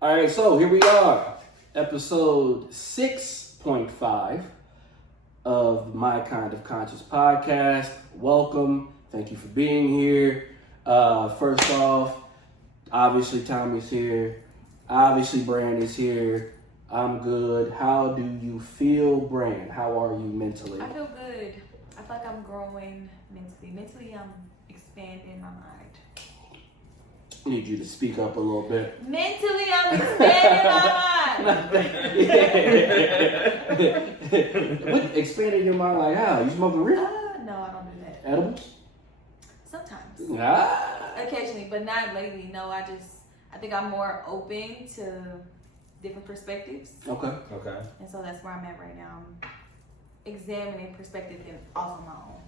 All right, so here we are, episode 6.5 of My Kind of Conscious podcast. Welcome. Thank you for being here. First off, obviously Tommy's here. Obviously Brand is here. I'm good. How do you feel, Brand? How are you mentally? I feel good. I feel like I'm growing mentally. Mentally, I'm expanding my mind. I need you to speak up a little bit. Mentally, I'm expanding my mind. What, expanding your mind like how? You smoking real? No, I don't do that. Edibles? Sometimes. Occasionally, but not lately. No, I think I'm more open to different perspectives. Okay. And so that's where I'm at right now. I'm examining perspective and also my own.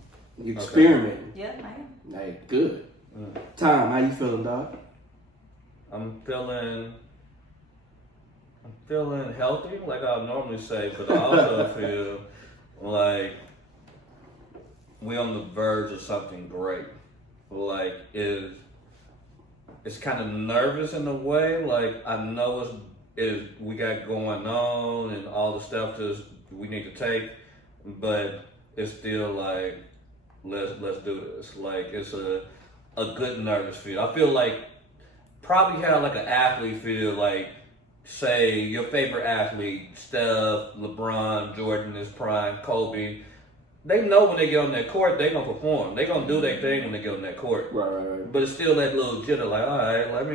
You experimenting. Yeah, I am. Hey, good. Tom, how you feeling, dog? I'm feeling healthy, like I normally say, but I also feel like we're on the verge of something great. Like it's kind of nervous in a way. Like I know we got going on and all the stuff that we need to take, but it's still like let's do this. Like it's a good nervous feel. I feel like probably how like an athlete feel, like say your favorite athlete, Steph, LeBron, Jordan is prime, Kobe. They know when they get on that court, they gonna perform. They gonna do their thing when they get on that court. Right. But it's still that little jitter, like, all right, let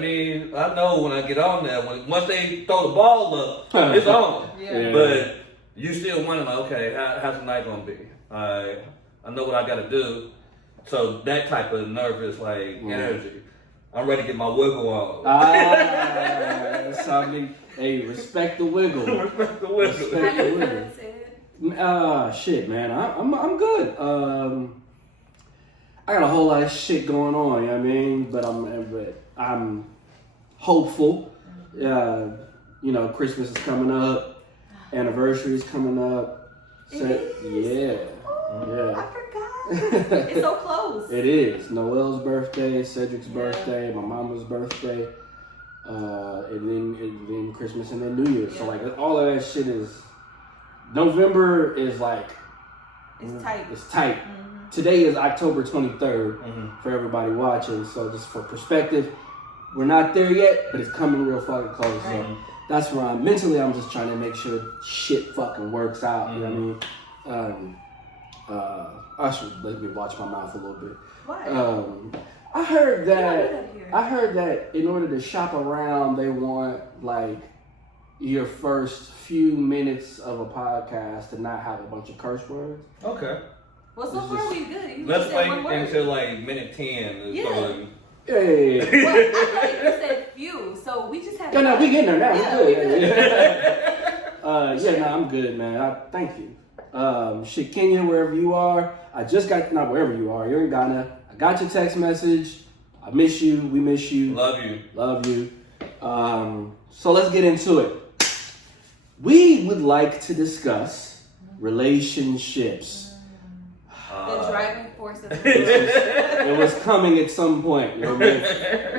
me. I know when I get on there, once they throw the ball up, it's on. Yeah. But you still wondering, like, okay, how's the night gonna be? I know what I gotta do. So that type of nervous, like, energy. I'm ready to get my wiggle on. That's how hey, respect the wiggle. Respect the wiggle. How you feeling, Sid? Shit, man. I'm good. I got a whole lot of shit going on, you know what I mean? But I'm hopeful. Christmas is coming up. Anniversary is coming up. Yeah. I forgot. It's so close. It is. Noel's birthday, Cedric's birthday, my mama's birthday, and then Christmas and then New Year's. Yeah. So like all of that shit is. November is like. It's tight. It's tight. Mm-hmm. Today is October 23rd for everybody watching. So just for perspective, we're not there yet, but it's coming real fucking close. Right. So that's where I'm just trying to make sure shit fucking works out. You know what I mean? I should let me watch my mouth a little bit. Why? I heard that in order to shop around, they want like your first few minutes of a podcast to not have a bunch of curse words. Okay. Well, so far we good. You Let's said wait one word. until like minute 10. Yeah. Well, I feel like you said few, so we just have. No, we getting there now. Yeah, We we good. I'm good, man. Thank you. Shit, Kenya, wherever you are. Not wherever you are. You're in Ghana. I got your text message. I miss you. We miss you. Love you. So let's get into it. We would like to discuss relationships. The driving force of It was coming at some point, you know what I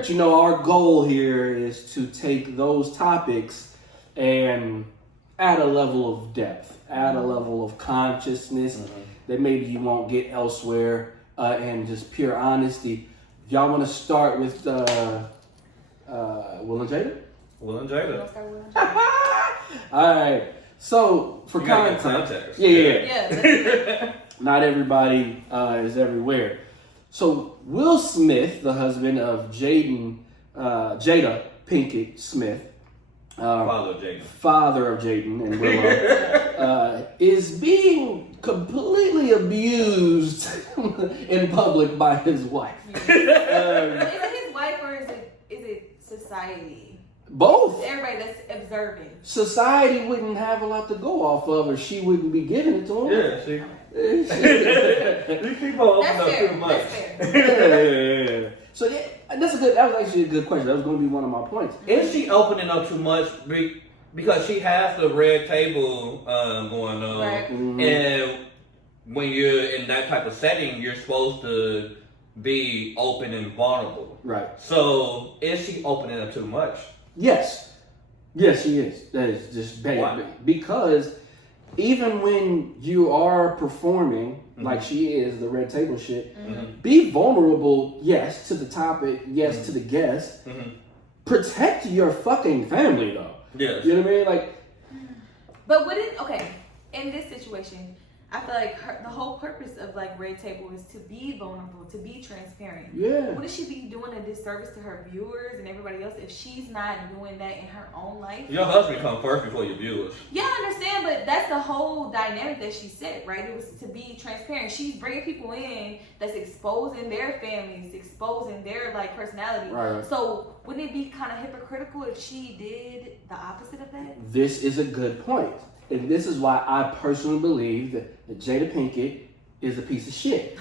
mean? But our goal here is to take those topics and add a level of depth, add a level of consciousness that maybe you won't get elsewhere, and just pure honesty. Y'all want to start with Will and Jada? Will and Jada. All right. So for context, yeah. Not everybody is everywhere. So Will Smith, the husband of Jada Pinkett Smith, father of Jaden and Willow, is being completely abused in public by his wife. Is it his wife or is it society? Both. Everybody that's observing. Society wouldn't have a lot to go off of, or she wouldn't be giving it to him. Yeah, see. These people open up too much. That's fair. Yeah. So that was actually a good question. That was going to be one of my points. Is she opening up too much because she has the red table going on, Right. And when you're in that type of setting, you're supposed to be open and vulnerable. Right. So is she opening up too much? Yes. Yes, she is. That is just bad. Why? Because even when you are performing, like she is, the red table shit, be vulnerable, yes, to the topic, yes, to the guest. Protect your fucking family, though. Yes. You know what I mean? Like, but what is, okay, in this situation, I feel like the whole purpose of like Red Table is to be vulnerable, to be transparent. yeah. Would she be doing a disservice to her viewers and everybody else if she's not doing that in her own life? Your husband come first before your viewers. Yeah, I understand, but that's the whole dynamic that she set, right? It was to be transparent. She's bringing people in that's exposing their families, exposing their like personality. Right. So wouldn't it be kind of hypocritical if she did the opposite of that? This is a good point. And this is why I personally believe that Jada Pinkett is a piece of shit.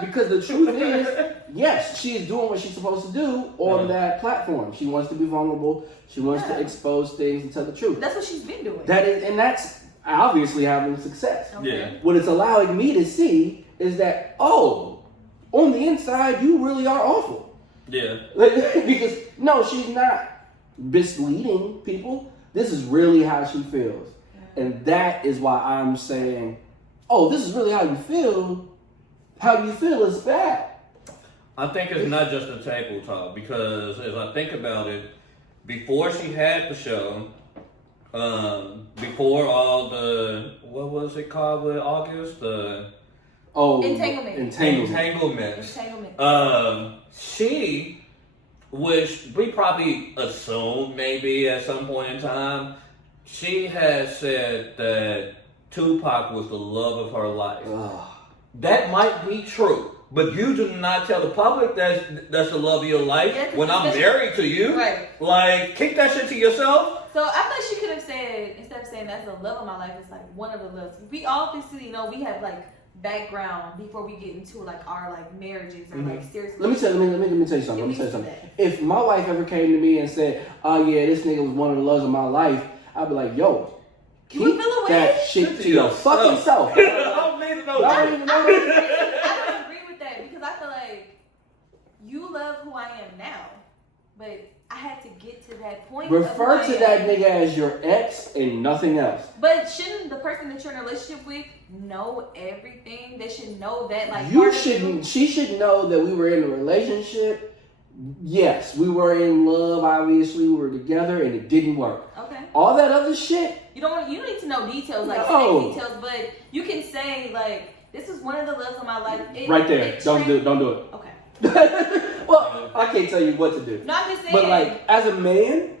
Because the truth is, yes, she is doing what she's supposed to do on that platform. She wants to be vulnerable. She wants to expose things and tell the truth. That's what she's been doing. That is, and that's obviously having success. Okay. Yeah. What it's allowing me to see is that, oh, on the inside, you really are awful. Yeah. Because, no, she's not misleading people. This is really how she feels. And that is why I'm saying, oh, this is really how you feel. How you feel is bad. I think it's not just a table talk because as I think about it, before she had the show, before all the, what was it called with August? Entanglements. She, which we probably assumed maybe at some point in time, she has said that Tupac was the love of her life. That might be true, but you do not tell the public that's the love of your life when I'm married to you. Right. Like, keep that shit to yourself. So I thought she could have said, instead of saying that's the love of my life, it's like one of the loves. We obviously know we have like background before we get into like our like marriages or like seriously. Let me tell you something. If my wife ever came to me and said, "Oh yeah, this nigga was one of the loves of my life," I'd be like, "Yo, keep that shit to your fucking self." I don't need to know I that. don't even know. I don't agree with that because I feel like you love who I am now, but I had to get to that point. Refer to that nigga as your ex and nothing else. But shouldn't the person that you're in a relationship with know everything? They should know that, like, You shouldn't. She should know that we were in a relationship. Yes, we were in love. Obviously, we were together, and it didn't work. Okay. All that other shit. You don't need to know details, like No. sex details, but you can say like, "This is one of the loves of my life." Right there. Don't do it. Okay. Well, I can't tell you what to do. No, I'm just saying. But like, as a man,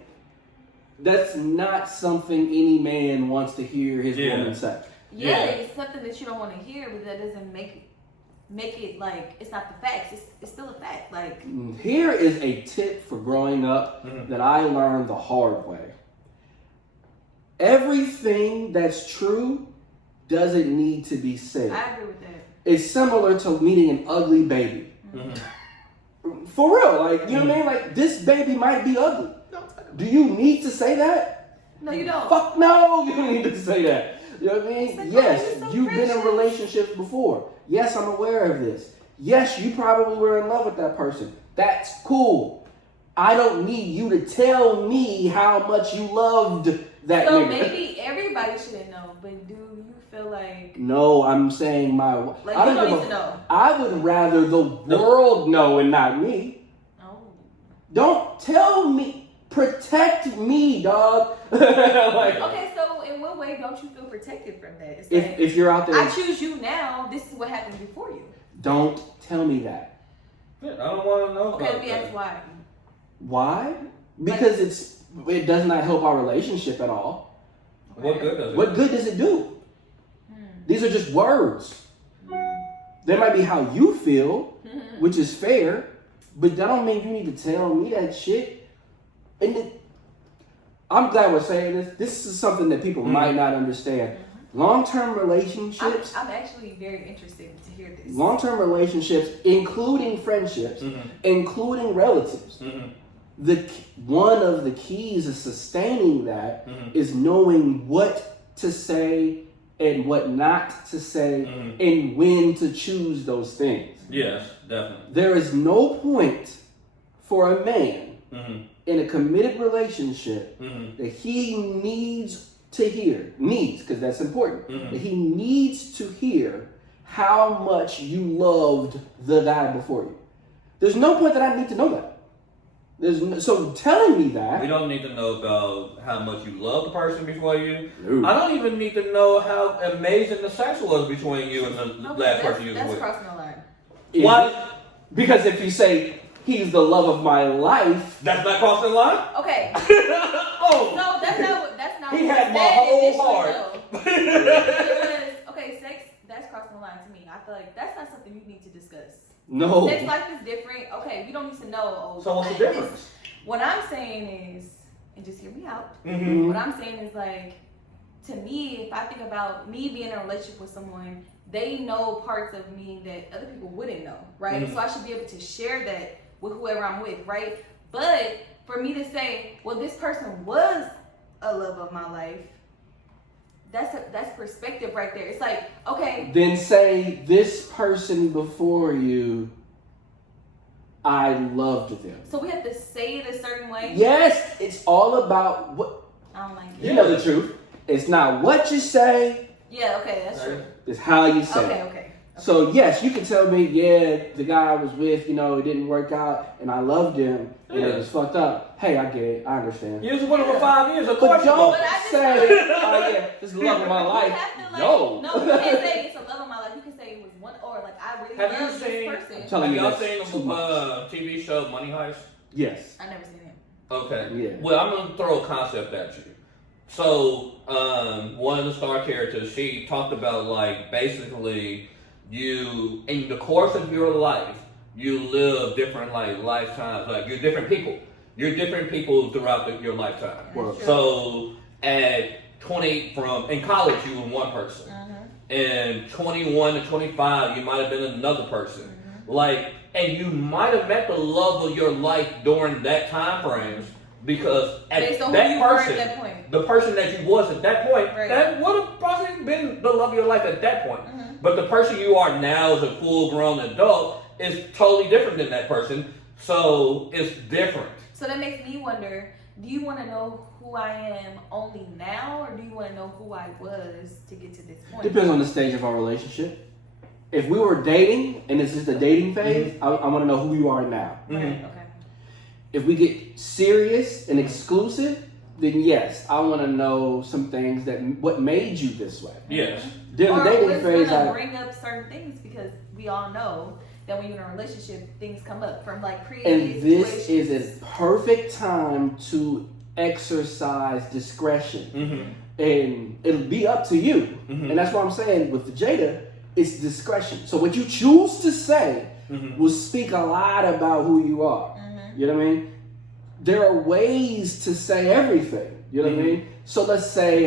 that's not something any man wants to hear his woman say. Yeah, it's something that you don't want to hear, but that doesn't make it like it's not the facts. It's still a fact. Like, here is a tip for growing up that I learned the hard way. Everything that's true doesn't need to be said. I agree with that. It's similar to meeting an ugly baby. For real, like, you know what I mean? Like, this baby might be ugly. Do you need to say that? No, you don't. Fuck no, you don't need to say that. You know what I mean? Like, yes, oh, so you've been in precious. relationships before. Yes, I'm aware of this. Yes, you probably were in love with that person. That's cool. I don't need you to tell me how much you loved that So nigga. maybe everybody shouldn't know, but do you feel like No, I'm saying like I you don't don't give need to know? I would rather the world know and not me. No. Don't tell me. Protect me, dog. Like, Okay, so in what way don't you feel protected from that? It's like, if you're out there, I choose you now. This is what happened before you. don't tell me that. Yeah, I don't want to know Okay, about let me that. ask why. Why? Because it does not help our relationship at all. What good does it What do? good does it do? These are just words. They might be how you feel, which is fair, but that don't mean you need to tell me that shit. And I'm glad we're saying this. This is something that people might not understand. Long-term relationships. I'm actually very interested to hear this. Long-term relationships, including friendships, including relatives. One of the keys of sustaining that is knowing what to say and what not to say and when to choose those things. Yes, definitely. There is no point for a man in a committed relationship Mm-hmm. that he needs to hear, because that's important, Mm-hmm. that he needs to hear how much you loved the guy before you. There's no point that I need to know that. So telling me that. We don't need to know about how much you love the person before you. No. I don't even need to know how amazing the sex was between you and the last person you were That's with. crossing the line. Why? Because if you say he's the love of my life, That's not crossing the line? Okay. Oh! No, that's not He what had I my said whole initially, heart. though. Because, okay, sex, that's crossing the line to me. I feel like that's not something you need to discuss. no. Sex life is different. Okay, we don't need to know. So what's the difference? What I'm saying is, and just hear me out. Mm-hmm. What I'm saying is like, to me, if I think about me being in a relationship with someone, they know parts of me that other people wouldn't know, right? Mm-hmm. So I should be able to share that with whoever I'm with, right? But for me to say, well, this person was a love of my life, that's perspective right there. It's like, okay, Then say this person before you, I loved them. so we have to say it a certain way. Yes, it's all about what I don't like it. you know the truth. It's not what you say, Yeah, okay, that's true. it's how you say Okay, it. okay. So yes, you can tell me, yeah, the guy I was with, it didn't work out, and I loved him, and it was fucked up. Hey, I get it, I understand. You was with him for 5 years, of But course. don't But I just say, feel like- oh yeah, this is the love of my You life. have to, like, No. No, you can't say it's a love of my life. You can say it was one, or like I really Have you love seen- this person. Telling Have you y'all that's seen too the much. TV show Money Heist? Yes. I never seen it. Okay. Yeah. Well, I'm gonna throw a concept at you. So, one of the star characters, she talked about like basically you in the course of your life, you live different like lifetimes. Like you're different people. You're different people throughout your lifetime. Well, Sure. So at 20, in college, you were one person. And 21 to 25, you might have been another person. And you might have met the love of your life during that time frame because at Based on that who you were person, at that point. the person that you was at that point, Right. that would have probably been the love of your life at that point. But the person you are now as a full-grown adult is totally different than that person. So it's different. So that makes me wonder, do you want to know who I am only now, or do you want to know who I was to get to this point? Depends on the stage of our relationship. If we were dating and it's just a dating phase, I want to know who you are now. Right, okay. If we get serious and exclusive, then yes, I want to know some things what made you this way. Yes. During Or the dating it's phase, gonna bring up certain things because we all know that when you're in a relationship, things come up from like previous and this situations. is a perfect time to exercise discretion. Mm-hmm. And it'll be up to you. Mhm. And that's why I'm saying with the Jada, it's discretion. So what you choose to say will speak a lot about who you are. You know what I mean? There are ways to say everything. You know what I mean? So let's say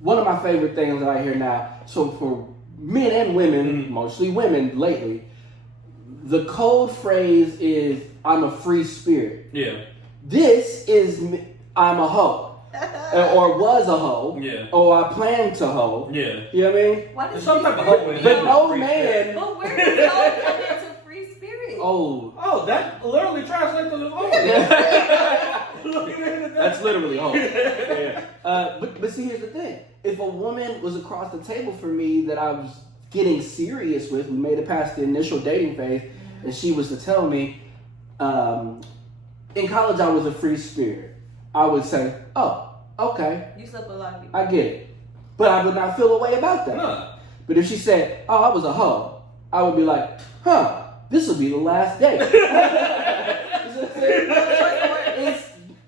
one of my favorite things that I hear now. So for men and women, mostly women lately, the code phrase is "I'm a free spirit." Yeah. This is "I'm a hoe." Or was a hoe, Yeah. or I plan to hoe. Yeah. You know what I mean? Why does Some free type of spirit hope mean- is- But no Free man. But where does hope come into free spirit? Oh, Oh, that literally translates to the phone. that's literally hoe. Yeah. But see, here's the thing: if a woman was across the table for me that I was getting serious with, we made it past the initial dating phase, and she was to tell me, in college I was a free spirit, I would say, "Oh, okay, You slept with a lot of people. I get it," but I would not feel a way about that. Nah. But if she said, "Oh, I was a hoe," I would be like, "Huh, this will be the last day."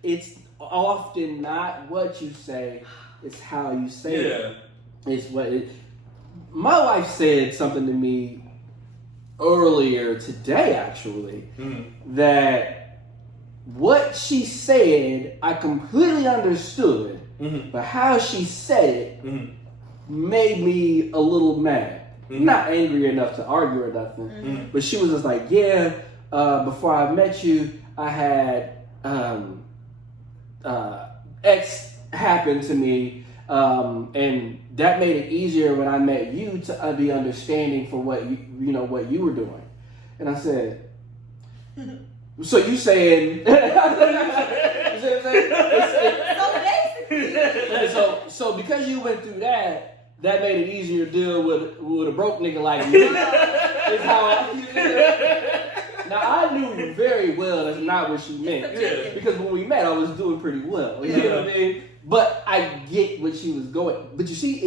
It's often not what you say, it's how you say it. It's what it. My wife said something to me earlier today, actually, that what she said, I completely understood, but how she said it made me a little mad. Not angry enough to argue or nothing, but she was just like, "Yeah, before I met you, I had X happen to me, and that made it easier when I met you to be understanding for what what you were doing." And I said, So you saying? You see what I'm saying? So because you went through that made it easier to deal with a broke nigga like me. Is how now I knew very well that's not what she meant. Yeah. Because when we met, I was doing pretty well. You know what I mean? But I get what she was going. But you see,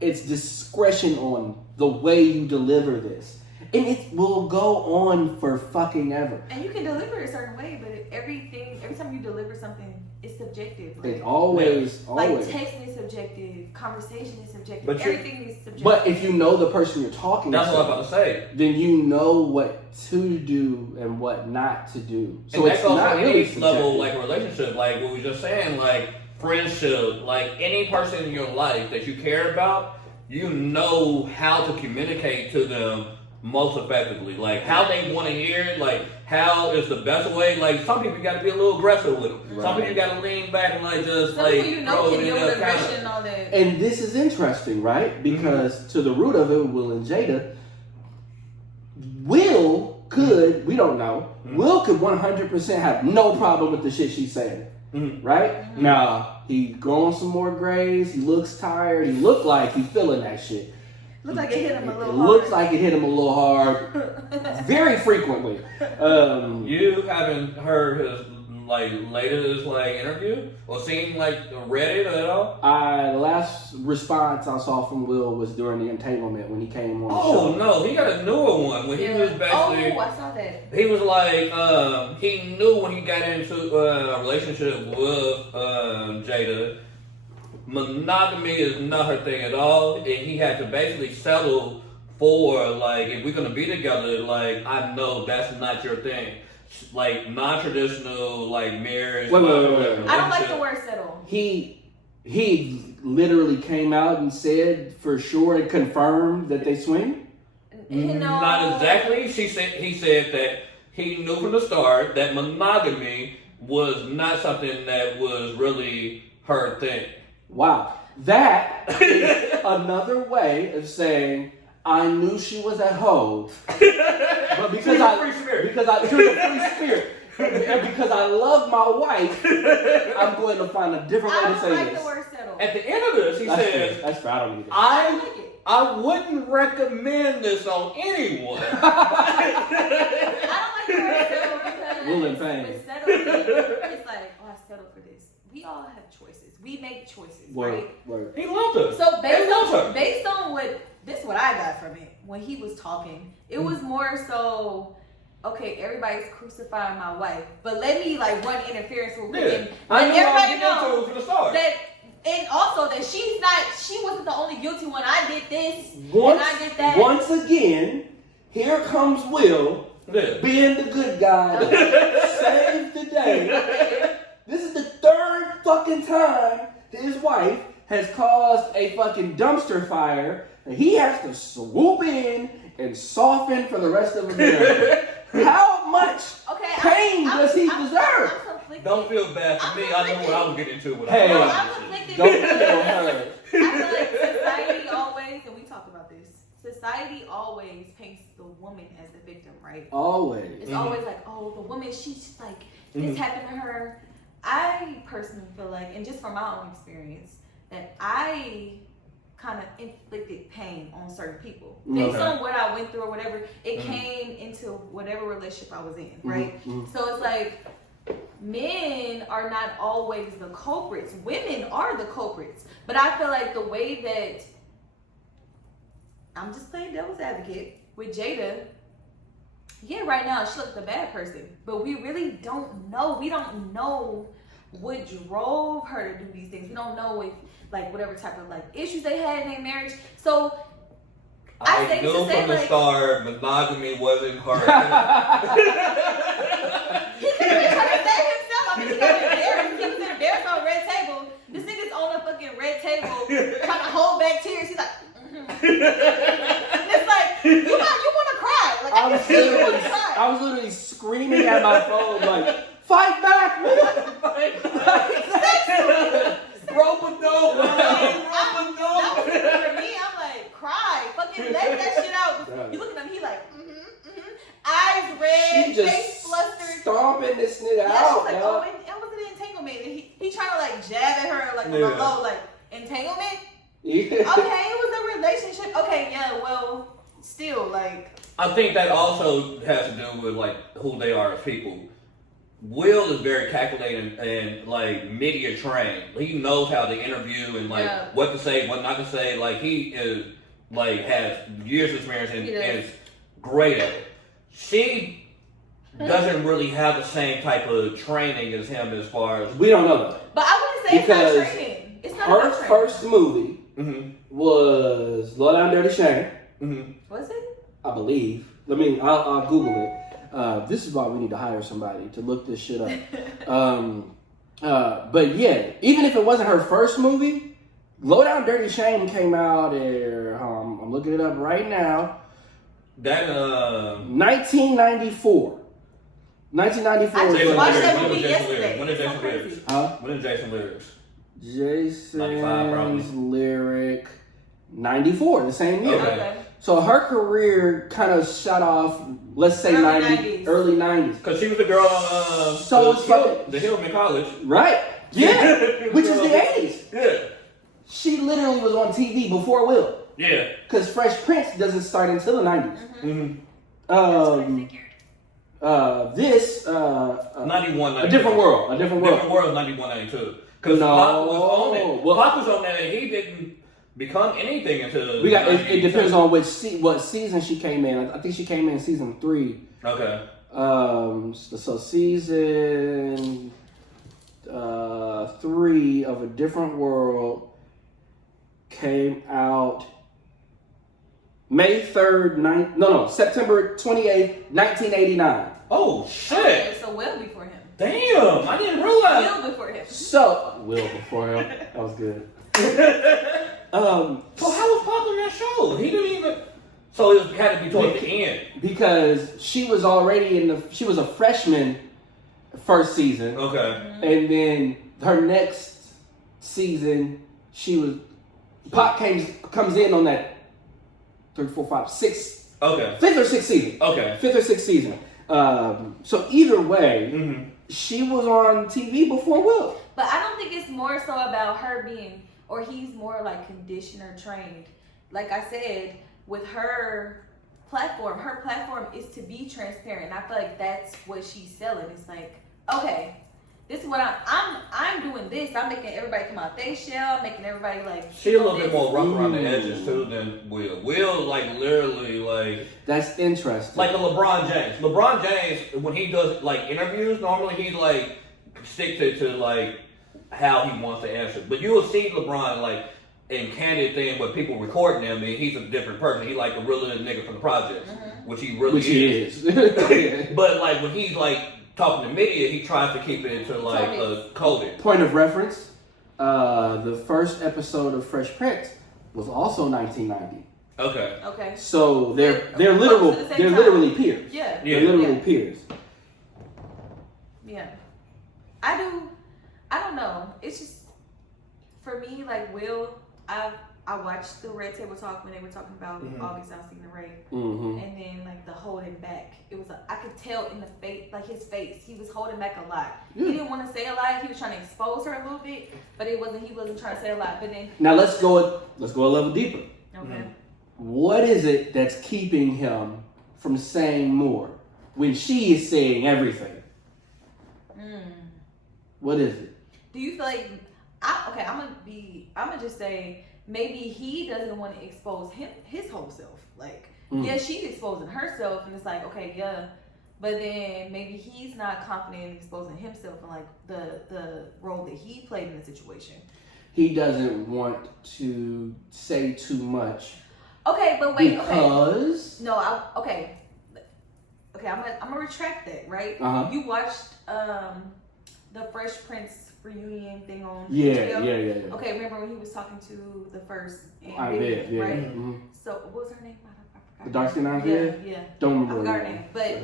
it's discretion on the way you deliver this. And it will go on for fucking ever. And you can deliver it a certain way, but every time you deliver something, it's subjective. Like, It's always. Like texting is subjective, conversation is subjective, everything is subjective. But if you know the person you're talking That's to, what I'm about to say. then you know what to do and what not to do. So and it's that goes not for really any level, subjective. like relationship, like what we were just saying, like friendship, like any person in your life that you care about, you know how to communicate to them most effectively, like how they want to hear it, like how is the best way. Like some people you got to be a little aggressive with them. Right. Some people you got to lean back and like just some like people can deal with aggression counter. and all that. And this is interesting, right? Because to the root of it, Will and Jada, Will could, we don't know, Will could 100% have no problem with the shit she's saying, right? Now, he growing some more grays, he looks tired, he look like he's feeling that shit. Looks like it hit him a little hard. Looks like it hit him a little hard, very frequently. You haven't heard his like latest like interview or seen like read it at all? The last response I saw from Will was during the entanglement when he came on the show. Oh no, he got a newer one when he was basically. Oh, I saw that. He was like, he knew when he got into a relationship with Jada, monogamy is not her thing at all, and he had to basically settle for like, if we're gonna be together, like I know that's not your thing. Like non-traditional, like marriage. Wait. I don't like the word settle. He literally came out and said for sure and confirmed that they swing. Not exactly. He said that he knew from the start that monogamy was not something that was really her thing. Wow, that is another way of saying I knew she was a hoe, but because she was a free spirit, and because I love my wife, I'm going to find a different way to say I don't like this. the word settle. At the end of this, he says, "That's fair. I don't need it. I wouldn't recommend this on anyone." I don't like the word settle because Will and Fame. with settling, it's like, oh, I settled for this. We all have choices. We make choices, right? Word. He loved her. So He loves her. based on what I got from it when he was talking, it was more so, okay, everybody's crucifying my wife, but let me like run interference with women. I Let knew everybody I know was from the start. that, and also that she wasn't the only guilty one. I did this Once, and I did that. once again, here comes Will being the good guy to save the day. This is the third fucking time that his wife has caused a fucking dumpster fire, and he has to swoop in and soften for the rest of America. How much pain does he deserve? I'm conflicted. Don't feel bad for me. I know what I was getting into with Hey, her. I'm conflicted. don't because kill her. I feel like society always, and we talk about this, society always paints the woman as the victim, right? Always. It's always like, oh, the woman, she's just like, this happened to her. I personally feel like, and just from my own experience, that I kind of inflicted pain on certain people. Based on what I went through or whatever, it came into whatever relationship I was in, right? So it's like, men are not always the culprits. Women are the culprits. But I feel like the way that, I'm just playing devil's advocate with Jada, yeah, right now she looks the bad person, but we really don't know. We don't know what drove her to do these things. We don't know if, like, whatever type of like issues they had in their marriage. So I say knew to say, from the like, start monogamy wasn't her. He could have been trying to save himself. I mean, he was in embarrassed on a red table. This nigga's on a fucking red table trying to hold back tears. He's like, and it's like, you want to cry. Like, I was literally screaming at my phone like, fight back, man! Rope a dope, for me, I'm like, cry. Fucking let that shit out. You look at him, he like, eyes red, face flustered. it was a relationship. Okay, yeah, well, still, like. I think that also has to do with like who they are as people. Will is very calculated and like media trained. He knows how to interview and like what to say, what not to say. Like he is like has years of experience and is great at it. She doesn't really have the same type of training as him as far as we don't know that. But I wouldn't say because it's not training. It's not her first movie was Low Down Dirty Shame. Was it? I believe. I'll Google it. This is why we need to hire somebody to look this shit up. But yeah, even if it wasn't her first movie, Low Down Dirty Shame came out. I'm looking it up right now. That 1994. 1994. I just watched that When movie did Jason yesterday. When did Jason lyrics? When did Jason lyrics? Jason's lyric 94, the same year. Okay. So her career kind of shot off, let's say early 90s. Because she was the girl on So the Hillman College. Right. Yeah. Which is the 80s. Yeah. She literally was on TV before Will. Yeah. Because Fresh Prince doesn't start until the 90s. This 91, A Different World. A Different World. Different World 91, 92. Because Pac was on it. Pac was on that and he didn't become anything until it depends on what season she came in. I think she came in season 3. Okay. So season 3 of A Different World came out September 28th, 1989. Oh shit! Okay, so well before him. Damn, I didn't realize. Will before him. So Will before him. That was good. So how was Pac on that show? He didn't even. So it had to be towards the end because she was already she was a freshman first season. Okay. And then her next season, Pac comes in on that 3, 4, 5, 6. Okay. 5th or 6th season. Okay. 5th or 6th season. So either way, she was on TV before Will. But I don't think it's more so about her being, or he's more like conditioner trained. Like I said, with her platform is to be transparent. I feel like that's what she's selling. It's like, okay, this is what I'm doing this. I'm making everybody come out they shell, making everybody like. She a little bit more rough around the edges too than Will. Will like literally like. That's interesting. Like a LeBron James. LeBron James, when he does like interviews, normally he like sticks to like how he wants to answer. But you will see LeBron like in candid thing with people recording him, and he's a different person. He like a real little nigga from the projects, which he really is. But like when he's like talking to media, he tries to keep it into like a coded. Point of reference: the first episode of Fresh Prince was also 1990. Okay. So they're literally peers. Yeah. They're literally peers. Yeah. I don't know. It's just for me, like Will, I watched the Red Table Talk when they were talking about August Alsina Ray, and then like the holding back. It was I could tell in the face, like his face, he was holding back a lot. He didn't want to say a lot. He was trying to expose her a little bit, but he wasn't trying to say a lot. But then now let's go a level deeper. Okay. What is it that's keeping him from saying more when she is saying everything? What is it? Do you feel like I'm gonna just say maybe he doesn't want to expose his whole self. Like, yeah, she's exposing herself, and it's like, okay, yeah, but then maybe he's not confident in exposing himself and like the role that he played in the situation. He doesn't want to say too much. Okay, but wait, because okay, I'm gonna retract that, right? Uh-huh. You watched the Fresh Prince reunion thing on HBO? Yeah. Okay, remember when he was talking to the first I bet, yeah. right? Mm-hmm. So what was her name? I forgot. The dark skin Aunt Viv? Yeah. Don't remember. I forgot her name. But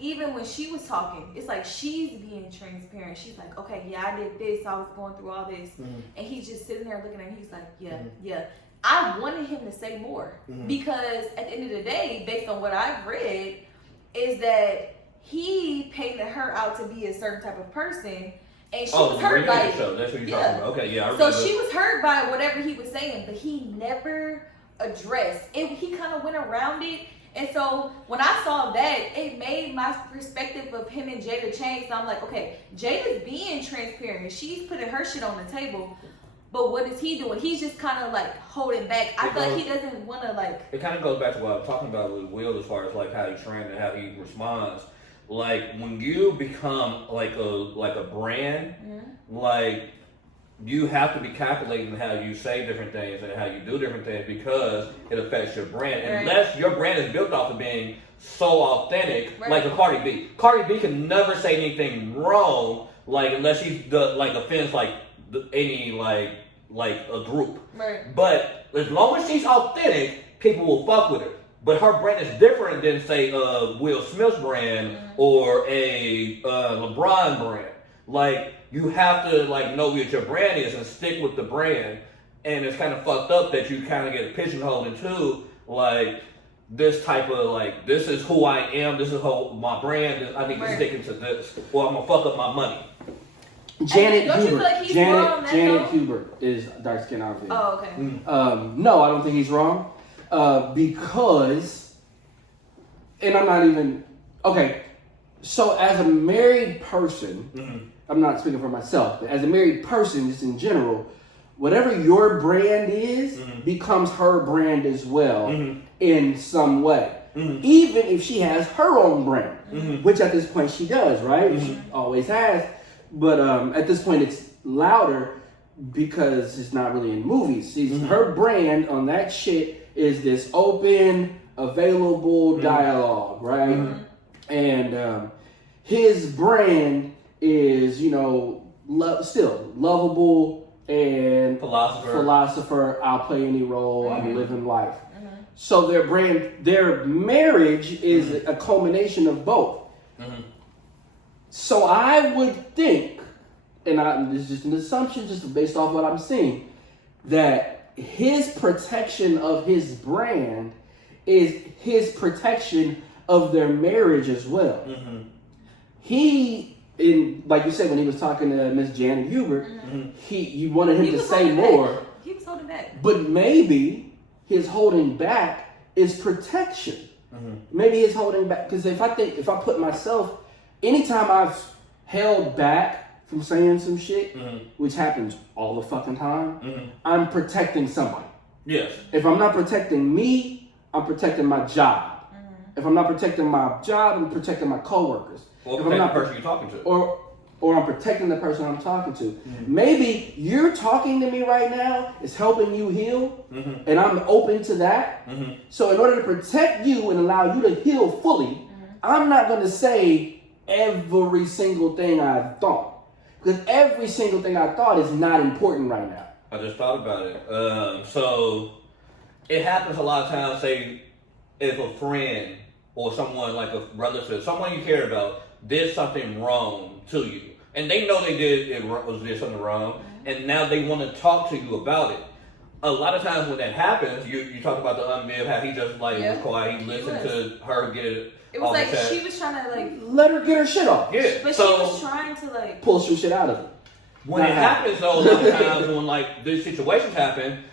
even when she was talking, it's like she's being transparent. She's like, okay, yeah, I did this. I was going through all this. And he's just sitting there looking at her. He's like, yeah. I wanted him to say more because at the end of the day, based on what I've read, is that he painted her out to be a certain type of person, And she was hurt by it. Show. That's what you're Yeah. talking about. Okay, yeah, I So remember. she was hurt by whatever he was saying, but he never addressed it. He kind of went around it. And so when I saw that, it made my perspective of him and Jada change. So I'm like, okay, Jada's being transparent. She's putting her shit on the table. But what is he doing? He's just kind of like holding back. I feel like he doesn't want to like. It kind of goes back to what I was talking about with Will as far as like how he trained and how he responds. Like when you become like a brand, like you have to be calculating how you say different things and how you do different things because it affects your brand. Right. Unless your brand is built off of being so authentic, right. like a Cardi B. Cardi B can never say anything wrong, like unless she like offends like any like a group. Right. But as long as she's authentic, people will fuck with her. But her brand is different than say Will Smith's brand or a LeBron brand. Like you have to like know what your brand is and stick with the brand. And it's kind of fucked up that you kind of get pigeonholed into like this type of like this is who I am. This is who my brand is. I need to stick into this, or I'm gonna fuck up my money. Janet don't Hubert. You feel like he's wrong, Janet Hubert is dark skin outfit. Oh, okay. No, I don't think he's wrong. Because, and I'm not even, okay, so as a married person, I'm not speaking for myself, but as a married person, just in general, whatever your brand is becomes her brand as well in some way. Even if she has her own brand, which at this point she does, right? She always has. But at this point it's louder because it's not really in movies. See, her brand on that shit is this open, available dialogue, right? And his brand is, you know, still lovable and philosopher. I'll play any role. I'm living life. So their marriage is a culmination of both. So I would think, and this is just an assumption, just based off what I'm seeing, that his protection of his brand is his protection of their marriage as well. He, like you said, when he was talking to Miss Janet Hubert, you wanted him to say more. He was holding back. But maybe his holding back is protection. Maybe he's holding back because if I put myself, anytime I've held back from saying some shit, which happens all the fucking time, I'm protecting somebody. Yes. If I'm not protecting me, I'm protecting my job. If I'm not protecting my job, I'm protecting my coworkers. Or if I'm not the person you're talking to. Or I'm protecting the person I'm talking to. Maybe you're talking to me right now, it's helping you heal, and I'm open to that. So in order to protect you and allow you to heal fully, I'm not going to say every single thing I've thought. Because every single thing I thought is not important right now. I just thought about it. So it happens a lot of times, say, if a friend or someone like a relative, someone you care about, did something wrong to you, and they know they did something wrong, and now they want to talk to you about it. A lot of times when that happens, you talk about the unmib, how he just like was quiet, he listened to her get it. It was like she was trying to like let her get her shit off. Yeah, but she was trying to like pull some shit out of it. When it happens though, a lot of times when like these situations happen,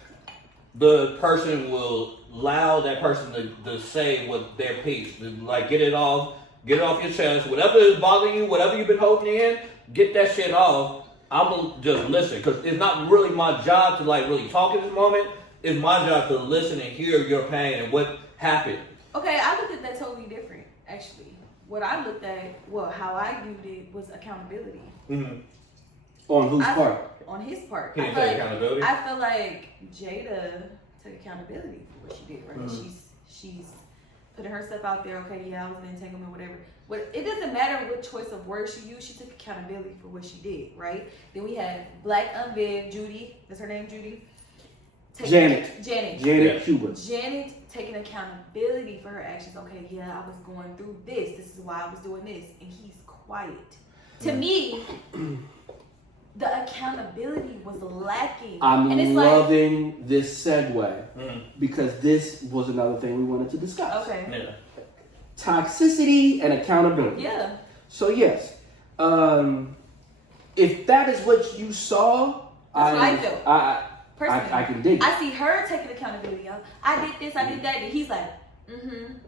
the person will allow that person to say what their piece, to, like get it off your chest, whatever is bothering you, whatever you've been holding in, get that shit off. I'm gonna just listen because it's not really my job to like really talk in this moment. It's my job to listen and hear your pain and what happened. Okay, I looked at that totally different. Actually, what I looked at, how I viewed it was accountability. On whose part? On his part. He didn't take accountability? I feel like Jada took accountability for what she did, right? She's putting herself out there, okay, yeah, I was an entanglement, whatever. But it doesn't matter what choice of words she used, she took accountability for what she did, right? Then we have Black Unbid, Judy, is her name Judy? Janet Hubert. Janet taking accountability for her actions. Okay, yeah, I was going through this. This is why I was doing this. And he's quiet. To me, the accountability was lacking. I'm loving this segue because this was another thing we wanted to discuss. Okay. Yeah. Toxicity and accountability. Yeah. So yes, if that is what you saw, That's what I feel. Personally, I can dig it. I see her taking accountability. I did this, I did that, and he's like, and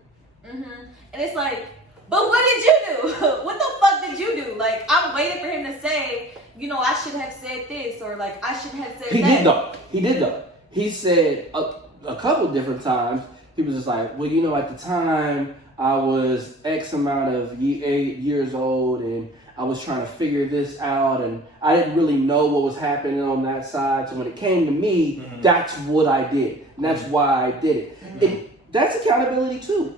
it's like, but what did you do? What the fuck did you do? Like, I'm waiting for him to say, you know, I should have said this, or like, I should have said that. He did though. He said a couple different times. He was just like, well, you know, at the time I was X amount of 8 years old, and I was trying to figure this out, and I didn't really know what was happening on that side. So when it came to me, that's what I did, and that's why I did it. And that's accountability too.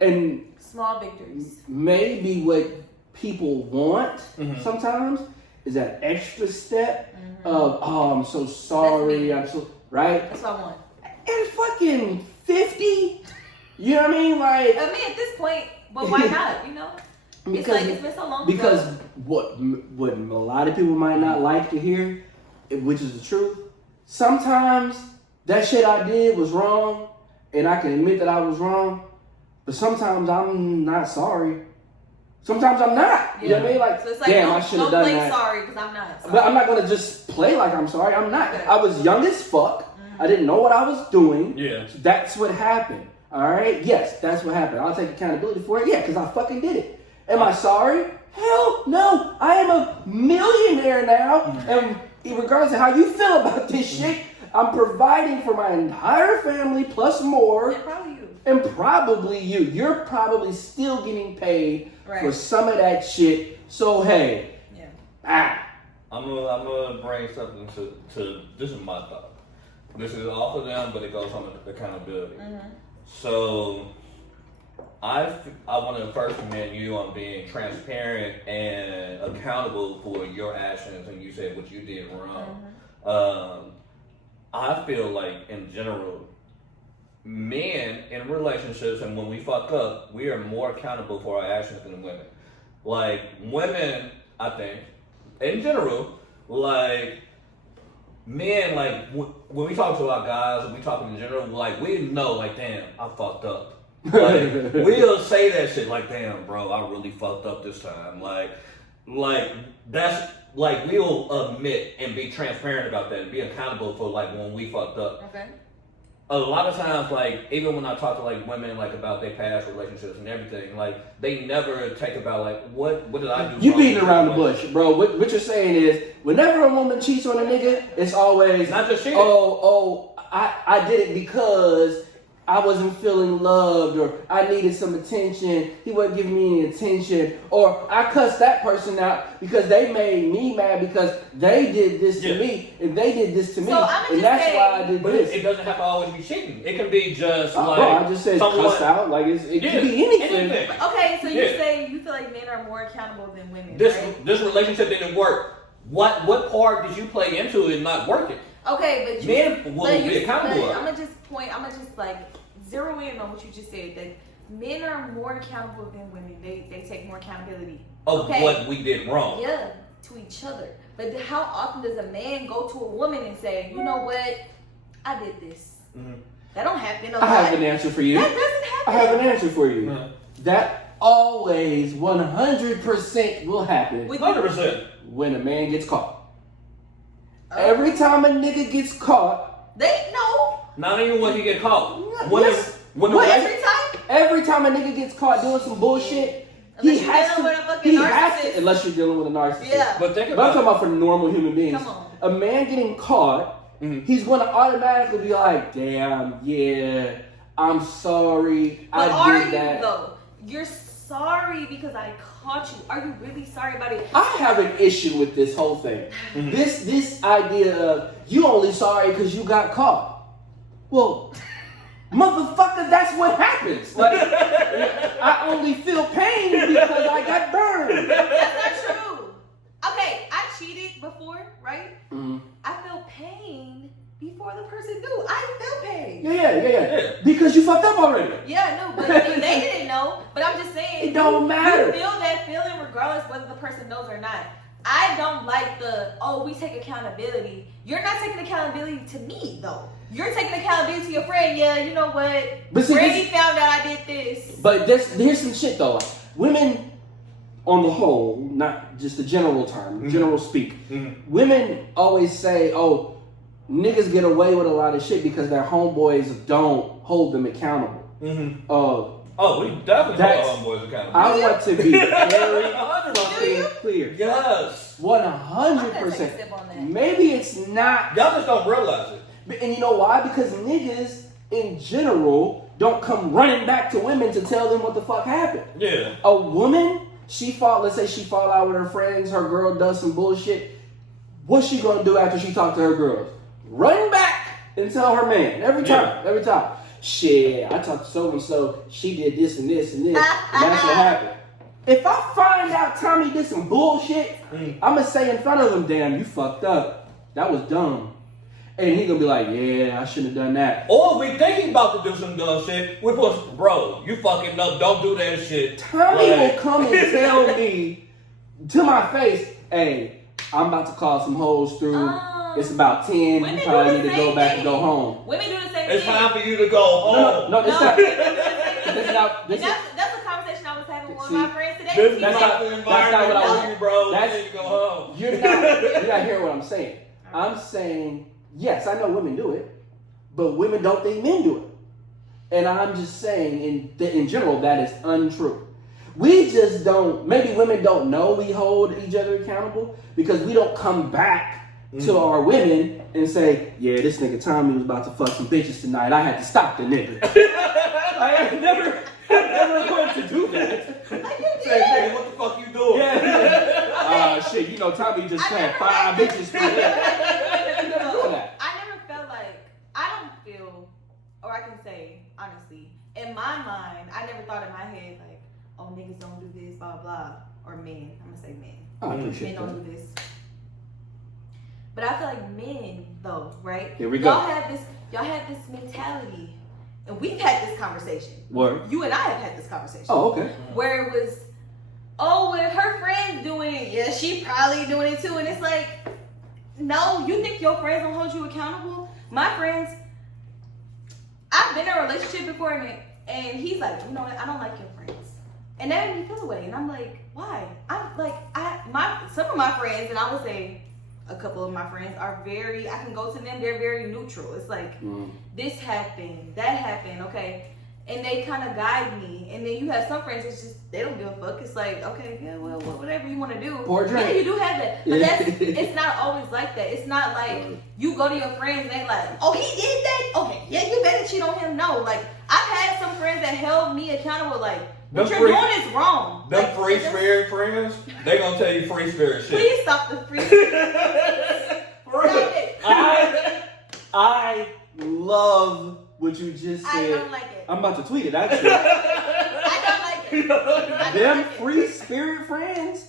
And small victories. Maybe what people want sometimes is that extra step of, oh, I'm so sorry, I'm so, right? That's what I want. And fucking 50, you know what I mean? Like, I mean, at this point, but why not? You know, it's like it's been so long. Because what a lot of people might not like to hear, which is the truth. Sometimes that shit I did was wrong, and I can admit that I was wrong. But sometimes I'm not sorry. Sometimes I'm not. You know what I mean? Like, so it's like, damn, I should have done play that. Sorry, because I'm not. Sorry. But I'm not gonna just play like I'm sorry. I'm not. I was young as fuck. I didn't know what I was doing. Yeah. So that's what happened. All right. Yes, that's what happened. I'll take accountability for it. Yeah, because I fucking did it. Am I sorry? Hell no. I am a millionaire now, and regardless of how you feel about this shit, I'm providing for my entire family plus more. And probably you. And probably you. You're probably still getting paid for some of that shit. So hey. Yeah. I'm gonna bring something to this is my thought. This is off of them, but it goes on accountability. So I want to first commend you on being transparent and accountable for your actions, and you said what you did wrong. I feel like in general, men in relationships and when we fuck up, we are more accountable for our actions than women. Like women, I think, in general, like men, like when we talk to our guys, when we talk in general, like we know, like damn, I fucked up. Like we'll say that shit, like damn, bro, I really fucked up this time. Like that's like we'll admit and be transparent about that and be accountable for like when we fucked up. Okay. A lot of times, like, even when I talk to, like, women, like, about their past relationships and everything, like, they never take about, like, what did I do? You beating around the bush, bro. What you're saying is, whenever a woman cheats on a nigga, it's always, not just cheating. I did it because I wasn't feeling loved, or I needed some attention, he wasn't giving me any attention, or I cussed that person out because they made me mad because they did this to me, and they did this to me, and that's why I did this. It doesn't have to always be cheating. It can be just like... Bro, I just said cussed out, like it can be anything. Okay, so you say you feel like men are more accountable than women, right? This relationship didn't work. What part did you play into it not working? Okay, but men will be accountable. I'm gonna just like zero in on what you just said, that men are more accountable than women. They take more accountability of what we did wrong. Yeah, to each other. But how often does a man go to a woman and say, you know what, I did this? That don't happen a lot. I have an answer for you. That doesn't happen. I have an answer for you. That always 100% will happen. 100%. When a man gets caught. Every time a nigga gets caught, they know. Not even when he get caught. Every time a nigga gets caught doing some bullshit, he has to, unless you're dealing with a narcissist. Yeah. But think I'm about talking about for normal human beings. Come on. A man getting caught, he's going to automatically be like, damn, yeah, I'm sorry, but I did that. Are you though? You're sorry because I caught you. Are you really sorry about it? I have an issue with this whole thing. This idea of you only sorry because you got caught. Well, motherfucker, that's what happens. Like, I only feel pain because I got burned. That's not true. Okay, I cheated before, right? I feel pain before the person knew. I feel pain. Yeah. Because you fucked up already. Yeah, no, but I mean, they didn't know. But I'm just saying. It don't matter. You feel that feeling regardless whether the person knows or not. I don't like we take accountability. You're not taking accountability to me, though. You're taking accountability to your friend. Yeah, you know what? But see, Brady found out I did this. But here's some shit, though. Like, women, on the whole, not just a general term, general speak, women always say, "Oh, niggas get away with a lot of shit because their homeboys don't hold them accountable." We definitely hold homeboys accountable. I want to be very fucking clear. Yes. 100%. Maybe it's not. Y'all just don't realize it. And you know why? Because niggas in general don't come running back to women to tell them what the fuck happened. Yeah. A woman, let's say she fall out with her friends, her girl does some bullshit. What's she gonna do after she talk to her girls? Run back and tell her man. Every time. Shit, I talked to so-and-so, she did this and this and this, and that's what happened. If I find out Tommy did some bullshit, I'm gonna say in front of him, damn, you fucked up. That was dumb. And he gonna be like, yeah, I shouldn't have done that. Or if we thinking about to do some dumb shit, we put, bro, you fucking up, don't do that shit. Tommy will come and tell me to my face, hey, I'm about to call some hoes through. It's about 10. You probably need to go back and go home. Women do the same thing. It's time for you to go home. No, it's not. That's a conversation I was having with one of my friends today. That's not the environment what I want, bro. You need to go home. You're not hearing what I'm saying. I'm saying, yes, I know women do it, but women don't think men do it. And I'm just saying, in general, that is untrue. We just don't, maybe women don't know we hold each other accountable because we don't come back to our women and say, yeah, this nigga Tommy was about to fuck some bitches tonight. I had to stop the nigga. I never going to do that. Say, nigga, what the fuck you doing? Yeah. Shit, you know Tommy just had 5 bitches today. Never doing that. I never felt like, I don't feel, or I can say, honestly, in my mind, I never thought in my head, like, oh, niggas don't do this, blah, blah, or men. I'm going to say men. I appreciate Men don't do this. But I feel like men, though, right? Here we go. Y'all have this mentality, and we've had this conversation. Word. You and I have had this conversation. Oh, okay. Where it was, oh, well, if her friend's doing it, yeah, she probably doing it too. And it's like, no, you think your friends don't hold you accountable? My friends, I've been in a relationship before, and he's like, you know what, I don't like your friends. And that made me feel away. And I'm like, why? Some of my friends, and I would say, a couple of my friends are very, I can go to them, they're very neutral. It's like, this happened, that happened, okay? And they kind of guide me. And then you have some friends, it's just, they don't give a fuck. It's like, okay, yeah, well, whatever you want to do. Yeah, you do have that. But it's not always like that. It's not like you go to your friends and they like, oh, he did that? Okay, yeah, you better cheat on him. No, like, I've had some friends that held me accountable, like, what you're doing is wrong. Them free spirit friends, they gonna tell you free spirit shit. Please stop the free spirit. Stop it. I love what you just said. I don't like it. I'm about to tweet it, actually. I don't like it. Them free spirit friends,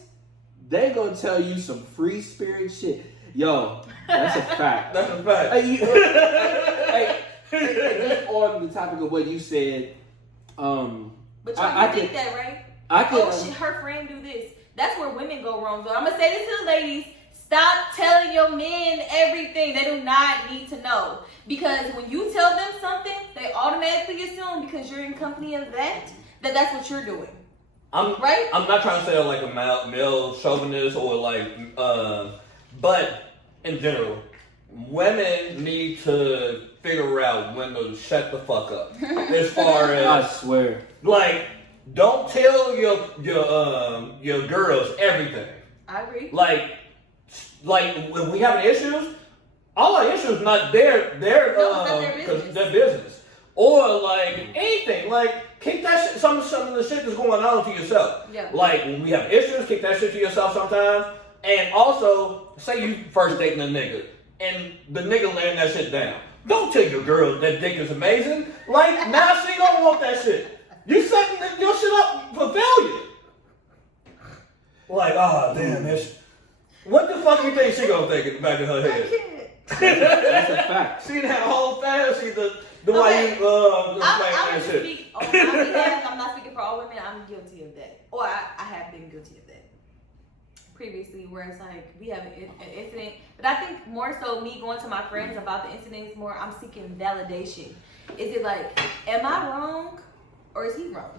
they gonna tell you some free spirit shit. Yo, that's a fact. That's a fact. Hey, just on the topic of what you said, But y'all think that, right? Shit, her friend do this. That's where women go wrong. So I'm gonna say this to the ladies: stop telling your men everything. They do not need to know, because when you tell them something, they automatically assume because you're in company of that's what you're doing. I'm not trying to say like a male chauvinist or like, but in general, women need to figure out when to shut the fuck up. As far as I swear, like, don't tell your girls everything. I agree. Like when we having issues, all our issues not their business. Or like anything, like keep that shit, some of the shit that's going on to yourself. Yeah. Like when we have issues, keep that shit to yourself sometimes. And also, say you first dating a nigga and the nigga laying that shit down. Don't tell your girl that dick is amazing. Like, now she don't want that shit. You setting your shit up for failure. Like, damn, that's... What the fuck you think she gonna think in the back of her head? that's a fact. She had a whole fantasy, the way you explain that shit. Speak on my behalf. I'm not speaking for all women. I'm guilty of that. Or I have been guilty of that previously, where it's like we have an incident, but I think more so me going to my friends about the incident is more I'm seeking validation. Is it like, am I wrong or is he wrong?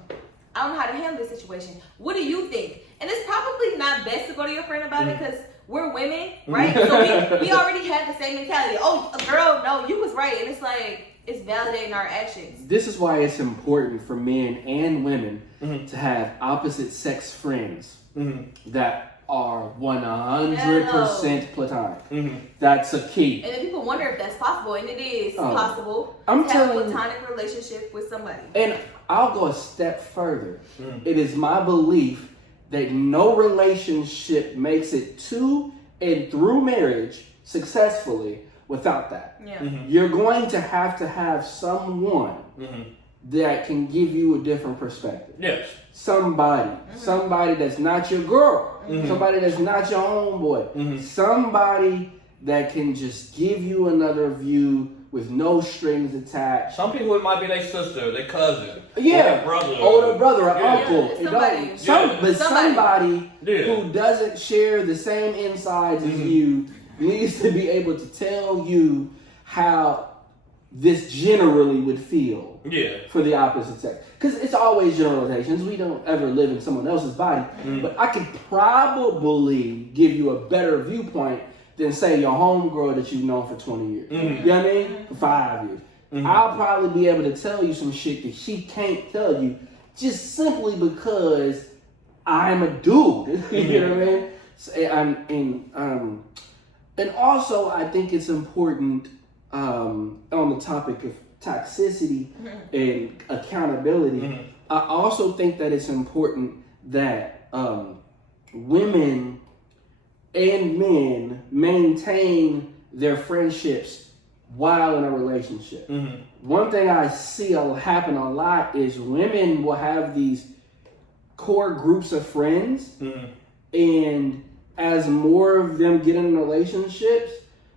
I don't know how to handle this situation. What do you think? And it's probably not best to go to your friend about it because we're women, right? So we already had the same mentality. Oh, girl, no, you was right. And it's like, it's validating our actions. This is why it's important for men and women to have opposite sex friends that are 100% platonic. That's a key. And then people wonder if that's possible, and it is possible I'm to have a telling you. platonic relationship with somebody. And I'll go a step further. It is my belief that no relationship makes it to and through marriage successfully without that. Yeah. You're going to have someone that can give you a different perspective. Yes. Somebody that's not your girl, somebody that's not your homeboy, somebody that can just give you another view with no strings attached. Some people, it might be their sister, their cousin, older brother, or uncle. Somebody. Somebody who doesn't share the same insides as you needs to be able to tell you how this generally would feel for the opposite sex. Because it's always generalizations. We don't ever live in someone else's body. But I could probably give you a better viewpoint than, say, your homegirl that you've known for 20 years. You know what I mean? For 5 years. I'll probably be able to tell you some shit that she can't tell you just simply because I'm a dude. You know what I mean? And also, I think it's important on the topic of toxicity and accountability. I also think that it's important that women and men maintain their friendships while in a relationship. One thing I see happen a lot is women will have these core groups of friends, and as more of them get in relationships,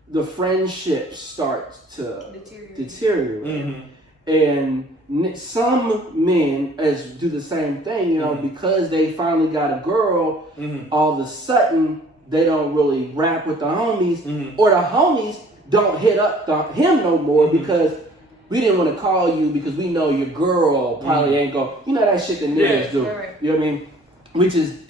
the friendship starts to deteriorate. And some men do the same thing, you know, because they finally got a girl, all of a sudden they don't really rap with the homies, or the homies don't hit up him no more because we didn't want to call you because we know your girl probably ain't go, you know, that shit the niggas do. Right. You know what I mean? Which is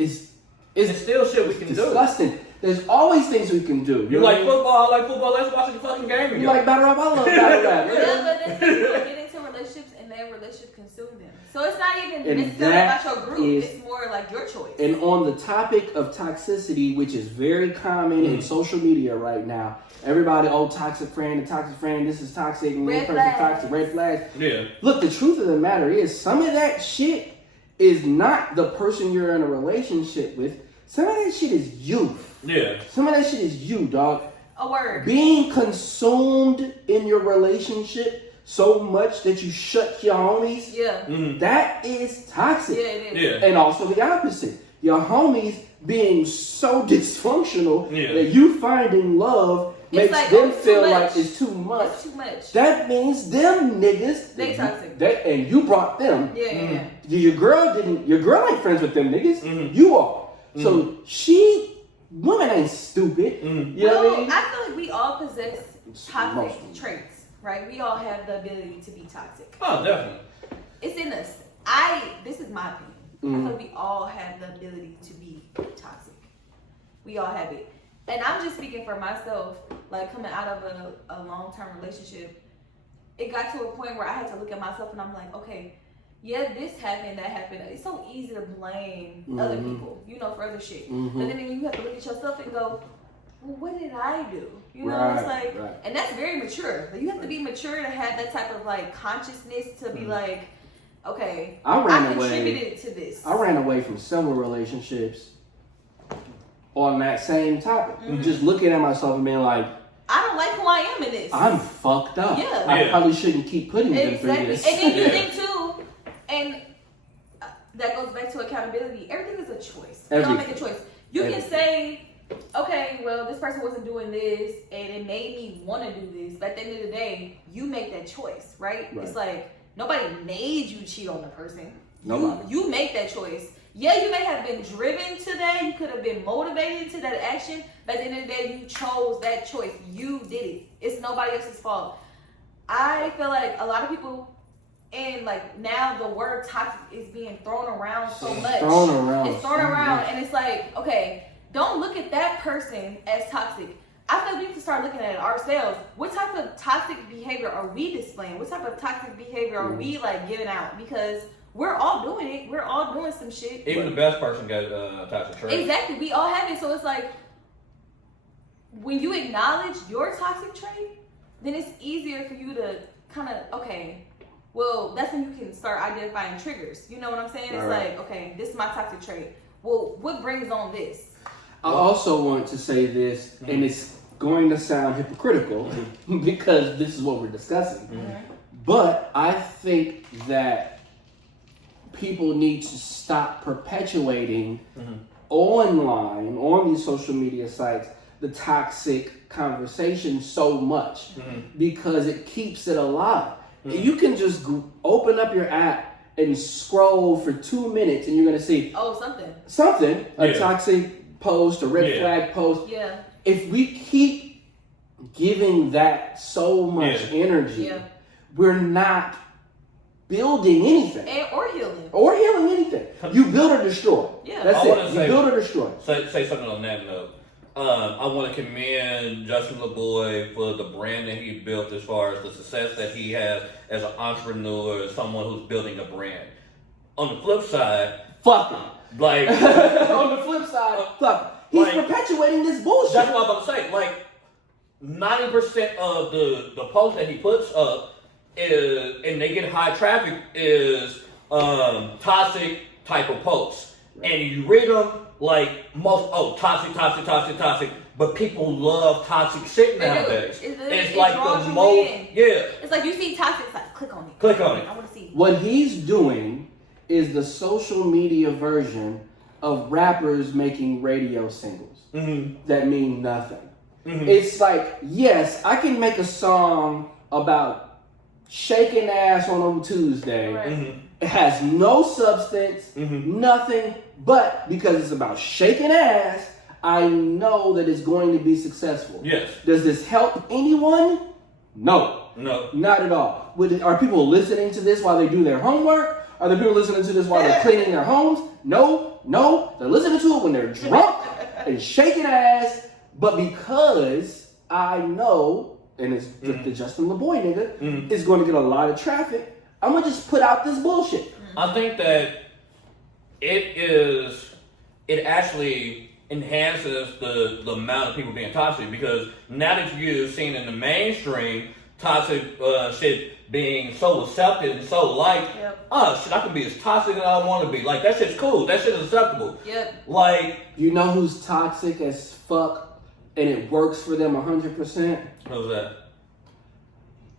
it's still shit we can disgusting. do. There's always things we can do. You like football? I like football. Let's watch the fucking game together. You like battle rap? I love battle rap. Yeah, but then people get into relationships and their relationship consume them. So it's not even necessarily about your group. It's more like your choice. And on the topic of toxicity, which is very common in social media right now, everybody, toxic friend, this is toxic, and this person toxic, red flags. Yeah. Look, the truth of the matter is, some of that shit is not the person you're in a relationship with. Some of that shit is you. Yeah. Some of that shit is you, dog. A word. Being consumed in your relationship so much that you shut your homies. Yeah. That is toxic. Yeah, it is. Yeah. And also the opposite. Your homies being so dysfunctional that you finding love makes like, them it's feel too like much. it's too much. It's too much. That means them niggas. They toxic. And you brought them. Yeah. Your girl ain't friends with them niggas. You are. So women ain't stupid. You know what I mean? I feel like we all possess toxic traits, right? We all have the ability to be toxic. Oh, definitely. It's in us. This is my opinion. I feel like we all have the ability to be toxic. We all have it. And I'm just speaking for myself, like coming out of a long-term relationship, it got to a point where I had to look at myself and I'm like, okay, yeah, this happened, that happened. It's so easy to blame other people, for other shit. But then you have to look at yourself and go, well, what did I do? It's like, and that's very mature. Like, you have to be mature to have that type of like consciousness to be like, okay, I contributed to this. I ran away from several relationships on that same topic. Just looking at myself and being like, I don't like who I am in this. I'm fucked up. Yeah. I probably shouldn't keep putting them through this. And then you think too, and that goes back to accountability. Everything is a choice. We all make a choice. You can say, okay, well, this person wasn't doing this, and it made me want to do this. But at the end of the day, you make that choice, right? It's like nobody made you cheat on the person. You make that choice. Yeah, you may have been driven to that. You could have been motivated to that action. But at the end of the day, you chose that choice. You did it. It's nobody else's fault. I feel like a lot of people And like now the word toxic is being thrown around so much. It's thrown around, and it's like, okay, don't look at that person as toxic. I feel we need to start looking at ourselves. What type of toxic behavior are we displaying? What type of toxic behavior are we like giving out? Because we're all doing it. We're all doing some shit. Even the best person got toxic traits. Exactly. We all have it. So it's like, when you acknowledge your toxic trait, then it's easier for you to kind of, okay, well, that's when you can start identifying triggers. You know what I'm saying? It's like, okay, this is my toxic trait. Well, what brings on this? I also want to say this, and it's going to sound hypocritical because this is what we're discussing. But I think that people need to stop perpetuating online, on these social media sites, the toxic conversation so much because it keeps it alive. You can just open up your app and scroll for 2 minutes and you're going to see something, a toxic post, a red flag post. Yeah. If we keep giving that so much energy, we're not building anything. Or healing. Or healing anything. You build or destroy. Yeah. That's it. You build or destroy. Say something on that note. I want to commend Justin LeBoy for the brand that he built as far as the success that he has as an entrepreneur, as someone who's building a brand. On the flip side, fuck him. Like on the flip side, fuck him. He's perpetuating this bullshit. That's what I'm about to say. Like 90% of the posts that he puts up is, and they get high traffic, is toxic type of posts. And you read them like toxic, but people love toxic shit nowadays. It's like the most, It's like you see toxic, it's like click on it. I want to see. What he's doing is the social media version of rappers making radio singles that mean nothing. It's like, yes, I can make a song about shaking ass on a Tuesday. It has no substance, nothing, but because it's about shaking ass, I know that it's going to be successful. Yes. Does this help anyone? No. No. Not at all. Are people listening to this while they do their homework? Are the people listening to this while they're cleaning their homes? No. They're listening to it when they're drunk and shaking ass, but because I know, and it's the Justin LeBoy nigga, is going to get a lot of traffic, I'm going to just put out this bullshit. I think that it actually enhances the amount of people being toxic, because now that you've seen in the mainstream toxic shit being so accepted and so liked, shit, I can be as toxic as I want to be. Like, that shit's cool. That shit is acceptable. Like, you know who's toxic as fuck and it works for them 100%? Who's that?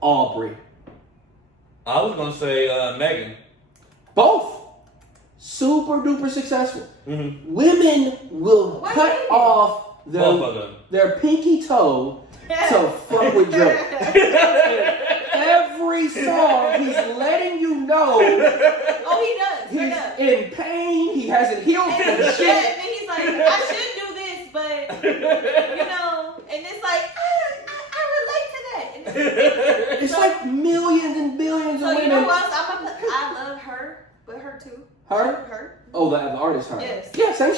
Aubrey. I was gonna say Megan. Both super duper successful. Women will cut off their pinky toe to fuck with Joe. Every song he's letting you know. Oh, he does. He's in pain. He hasn't healed from shit. And he's like, I should do this, but you know, and it's like, I relate to that. And it's like millions and billions of women. So you know what? I love her, but her too. Her? Oh, the artist, her. Yes. Yeah, same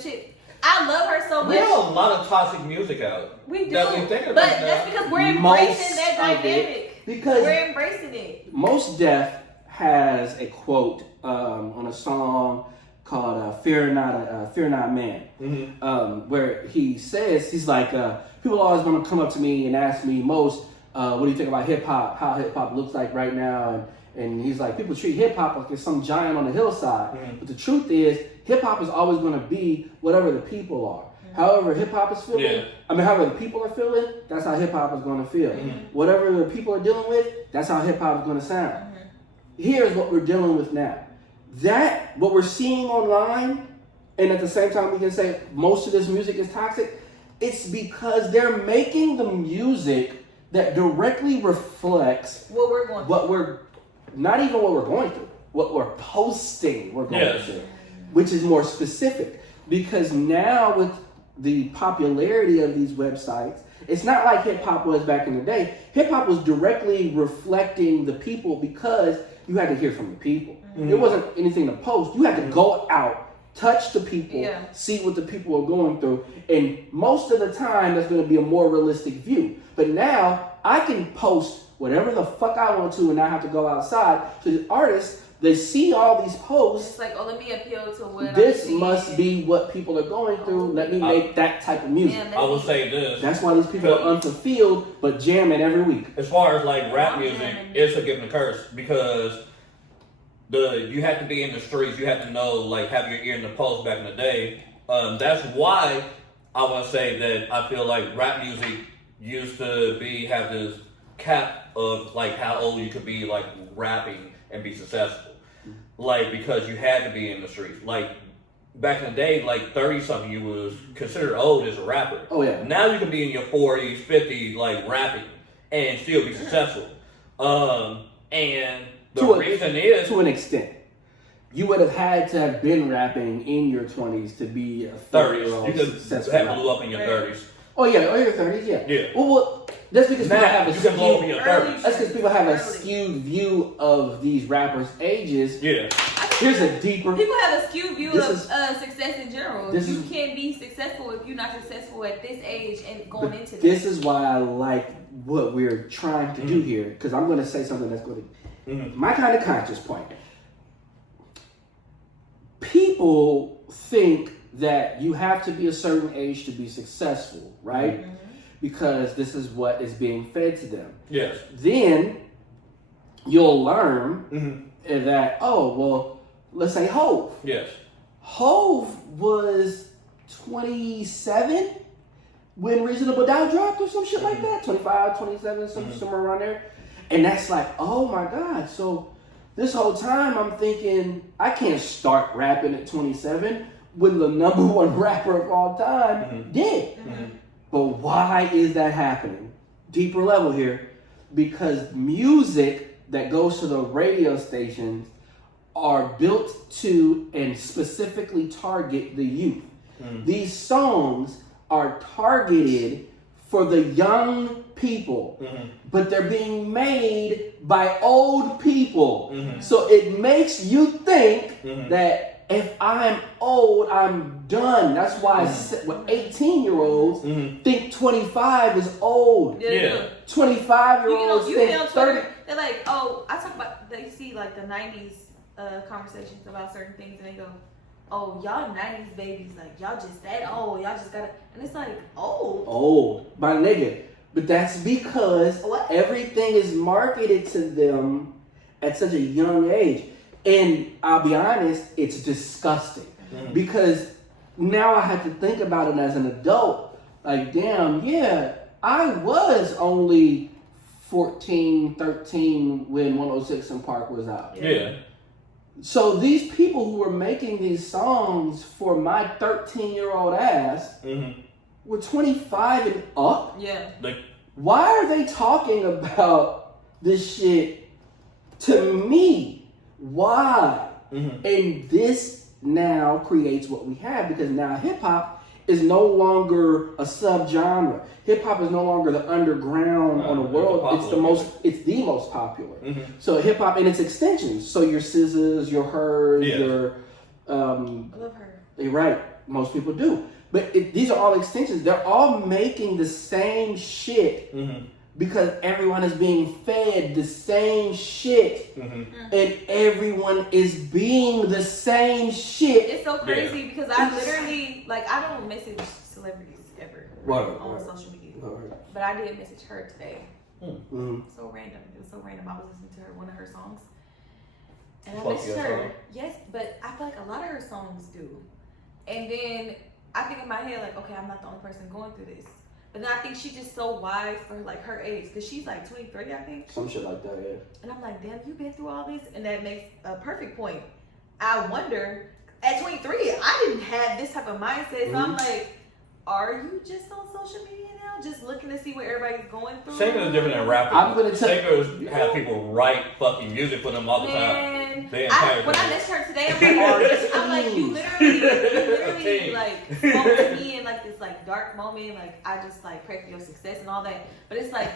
shit. I love her so much. We have a lot of toxic music out. We do. But that's because we're embracing that dynamic. Because we're embracing it. Most Def has a quote on a song called "Fear Not Man," where he says, he's like, people always want to come up to me and ask me, Most, what do you think about hip hop? How hip hop looks like right now? And he's like, people treat hip hop like it's some giant on the hillside. But the truth is, hip hop is always going to be whatever the people are. However hip hop is feeling, however the people are feeling, that's how hip hop is going to feel. Whatever the people are dealing with, that's how hip hop is going to sound. Here's what we're dealing with now. That, what we're seeing online, and at the same time we can say most of this music is toxic, it's because they're making the music that directly reflects what we're going through. Not even what we're going through, what we're posting we're going through, which is more specific. Because now with the popularity of these websites It's not like hip hop was back in the day. Hip hop was directly reflecting the people because you had to hear from the people. It wasn't anything to post. You had to go out, touch the people, see what the people are going through. And most of the time, that's going to be a more realistic view. But now, I can post whatever the fuck I want to and not have to go outside. So the artists, they see all these posts. It's like, oh, let me appeal to what this must be what people are going through. Let me make that type of music. Yeah, I will say this. That's why these people are unfulfilled, but jamming every week. As far as like rap music, it's a gift and a curse because you have to be in the streets. You have to know, like, have your ear in the pulse back in the day. That's why I want to say that I feel like rap music used to have this cap of like how old you could be like rapping and be successful. Like, because you had to be in the streets. Like, back in the day, like 30-something, you was considered old as a rapper. Oh, yeah. Now you can be in your 40s, 50s, like, rapping and still be successful. And the reason is... To an extent. You would have had to have been rapping in your 20s to be a 30s. You could have blew up in your 30s. Oh, yeah. Oh, your 30s, yeah. Yeah. Well, that's because now, people have a you can blow up in your 30s. That's because people have a skewed view of these rappers' ages. Yeah. Here's a deeper... People have a skewed view of success in general. You can't be successful if you're not successful at this age and going into this. This is why I like what we're trying to do here, because I'm going to say something that's going to... My kind of conscious point. People think that you have to be a certain age to be successful, right? Because this is what is being fed to them. Yes. Then you'll learn that, oh, well, let's say Hove. Yes. Hove was 27 when Reasonable Doubt dropped or some shit like that. 25, 27, somewhere around there. And that's like, oh my God. So this whole time I'm thinking I can't start rapping at 27 when the number one rapper of all time did. But why is that happening? Deeper level here. Because music that goes to the radio stations are built to and specifically target the youth. These songs are targeted for the young people, but they're being made by old people. So it makes you think that if I'm old, I'm done. That's why 18-year-olds think 25 is old. 25-year-olds think 30. They're like, oh, I talk about, they see like the 90s conversations about certain things and they go, oh, y'all 90s babies, like y'all just that old, y'all just gotta, and it's like, old, my nigga. But that's because everything is marketed to them at such a young age. And I'll be honest, it's disgusting. Because now I have to think about it as an adult. Like, damn, yeah, I was only 14, 13 when 106 in Park was out. Yeah. So these people who were making these songs for my 13-year-old ass were 25 and up. Yeah. Why are they talking about this shit to me? Why? And this now creates what we have, because now hip hop is no longer a subgenre. Hip hop is no longer the underground on the world. It's the most popular. So hip hop and its extensions. So your SZAs, your Hers, your I love her. You're right. Most people do. But these are all extensions. They're all making the same shit because everyone is being fed the same shit. And everyone is being the same shit. It's so crazy because I literally, like, I don't message celebrities ever on social media. But I did message her today. So random. It was so random. I was listening to one of her songs. And I messaged her. Yes, but I feel like a lot of her songs do. And then I think in my head, like, okay, I'm not the only person going through this. But then I think she's just so wise for like her age, because she's like 23, I think. Some shit like that, yeah. And I'm like, damn, you've been through all this? And that makes a perfect point. I wonder, at 23, I didn't have this type of mindset. So I'm like, are you just on social media now, just looking to see what everybody's going through? Singers is different than rapping. I'm gonna tell Singers have people write fucking music for them all the time. friend. The entire When I thing. missed her today, I'm like, you literally like spoke to me in like this like dark moment. Like I just like pray for your success and all that. But it's like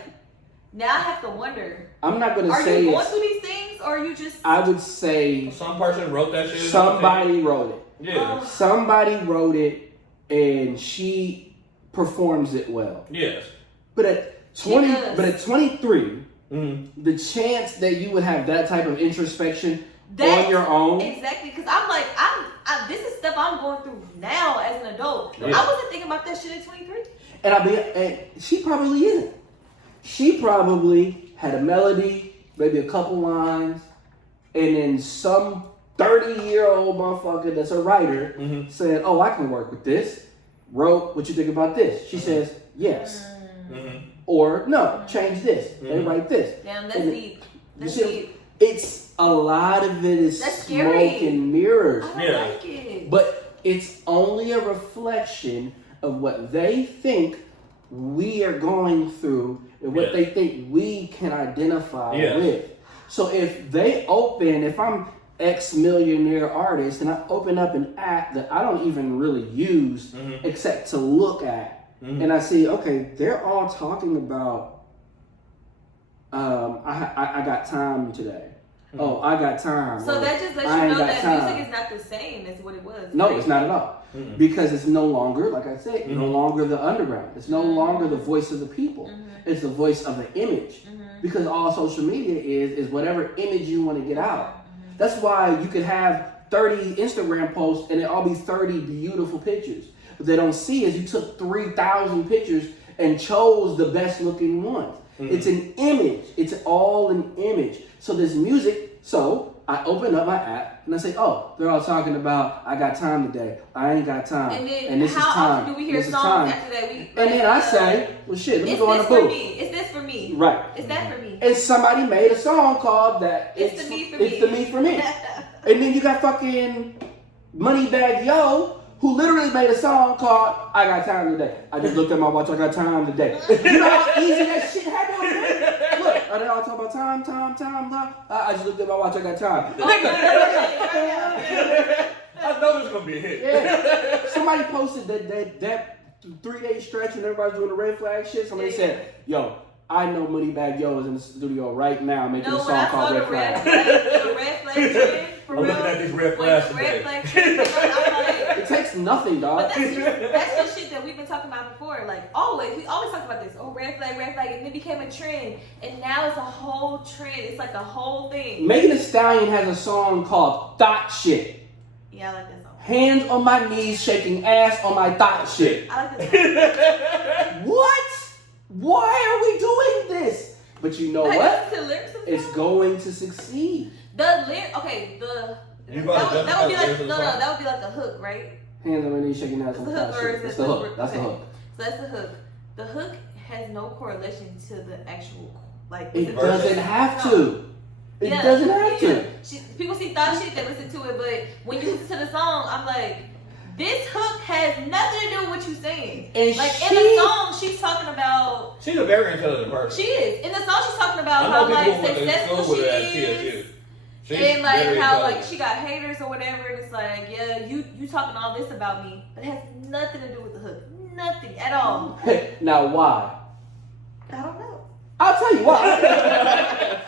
now I have to wonder. I'm not gonna Are say you going through these things, or are you just? I would say Some person wrote that shit. somebody wrote it. Yeah. Somebody wrote it, and she performs it well. Yes. But at 23, Mm-hmm. the chance that you would have that type of introspection That- on your own. Exactly, because I'm like, this is stuff I'm going through now as an adult. Yeah. I wasn't thinking about that shit at 23. And she probably isn't. She probably had a melody, maybe a couple lines, and then some 30-year-old motherfucker that's a writer said, "Oh, I can work with this." Wrote, "What you think about this?" She says, "Yes." Or, "No, change this." They write this. Damn, that's And deep. you That's see, deep. it's a lot of it is That's smoke scary. and mirrors. I don't Yeah. like it. But it's only a reflection of what they think we are going through and what Yes. they think we can identify Yes. with. So if I'm ex-millionaire artist and I open up an app that I don't even really use except to look at, and I see, okay, they're all talking about, I got time today. Oh, I got time. So Or, that just lets I you ain't know got that time. music is not the same as what it was. No, right? it's not at all. Because it's no longer, like I said, no longer the underground. It's no longer the voice of the people. It's the voice of the image. Because all social media is whatever image you want to get out. That's why you could have 30 Instagram posts and it all be 30 beautiful pictures. What they don't see is you took 3,000 pictures and chose the best looking ones. It's an image. It's all an image. So this music, so I open up my app and I say, oh, they're all talking about, I got time today. I ain't got time. And then this how is time. often do we hear This is songs time. after that? And then I say, well, shit, let me It's go on the this for booth. me. It's this for me. Right. It's that for me. And somebody made a song called that. It's the me for It's me. the me for me. And then you got fucking Moneybag Yo, who literally made a song called I Got Time Today. I just looked at my watch, I got time today. You know how easy that shit happened? Look, are they all talking about time? I just looked at my watch, I got time. I know this gonna be a hit. Yeah. Somebody posted that 3-day stretch and everybody's doing the red flag shit. Somebody said, yo, I know Moneybag Yo is in the studio right now making a No, when song I saw called the Red red Flag. flag, the red flag trend, for I'm real. looking at these red When flags the today. red flag trend, I'm like, It takes nothing, dog. but that's the shit that we've been talking about before. Like we always talk about this. Oh, red flag, and it became a trend, and now it's a whole trend. It's like a whole thing. Megan Thee Stallion has a song called Thought Shit. Yeah, I like that song. Hands on my knees, shaking ass on my thought shit. I like that song. What? Why are we doing this? But you know Like, what? listen to the lyrics of the It's song. going to succeed. The lyric. Okay, the. You That about to would be justify like the lyrics of the song? that would be like a hook, right? Hands on my knees, shaking ass on The my hook thought or shit. is That's it the hook. That's the okay. hook. So that's the hook. The hook has no correlation to the actual like. It the verse. doesn't have to. It Yeah, doesn't have yeah. to. People see thought shit, they listen to it, but when you listen to the song, I'm like, this hook has nothing to do with what you're saying. And like in she- the song, she's talking about. She's a very intelligent person. She is in the song. She's talking about I how know like people who went to successful school she with her at is. TSU. She's And like very how like intelligent. she got haters or whatever, and it's like, yeah, you talking all this about me, but it has nothing to do with the hook, nothing at all. Now why? I don't know. I'll tell you why.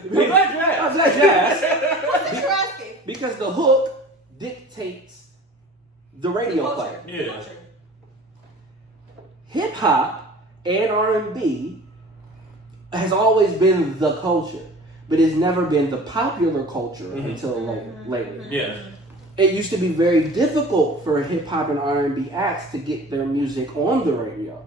I'm glad you asked. I'm glad you asked. What's that you're asking? Because the hook dictates the radio play. Culture. Yeah. Culture. Hip hop and R&B has always been the culture, but it's never been the popular culture until lately. Yes. It used to be very difficult for hip hop and R&B acts to get their music on the radio.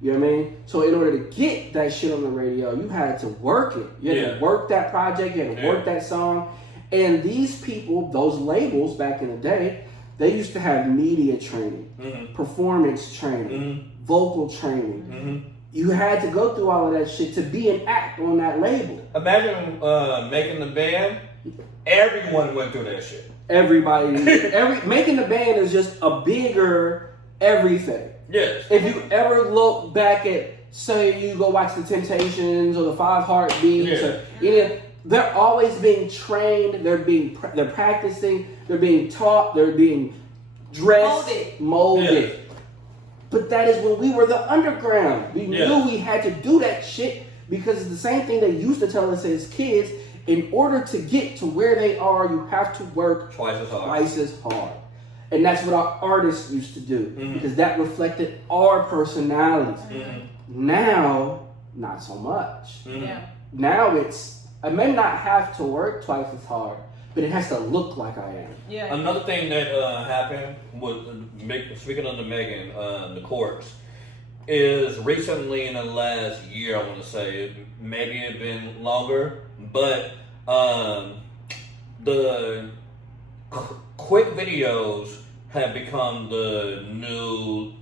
You know what I mean? So in order to get that shit on the radio, you had to work it. You had to work that project. You had to work that song. And these people, those labels back in the day, they used to have media training, performance training, vocal training. You had to go through all of that shit to be an act on that label. Imagine making the band. Everyone went through that shit. Everybody, making the band is just a bigger everything. Yes. If you ever look back at, say, you go watch the Temptations or the Five Heartbeats or any of they're always being trained. They're practicing. They're being taught. They're being dressed, molded. Yeah. But that is when we were the underground. We knew we had to do that shit because it's the same thing they used to tell us as kids. In order to get to where they are, you have to work twice as hard. And that's what our artists used to do because that reflected our personalities. Now, not so much. Now I may not have to work twice as hard, but it has to look like I am. Yeah. Another thing that happened was, speaking of the Megan, the courts, is recently in the last year, I want to say, maybe it's been longer, but the quick videos have become the new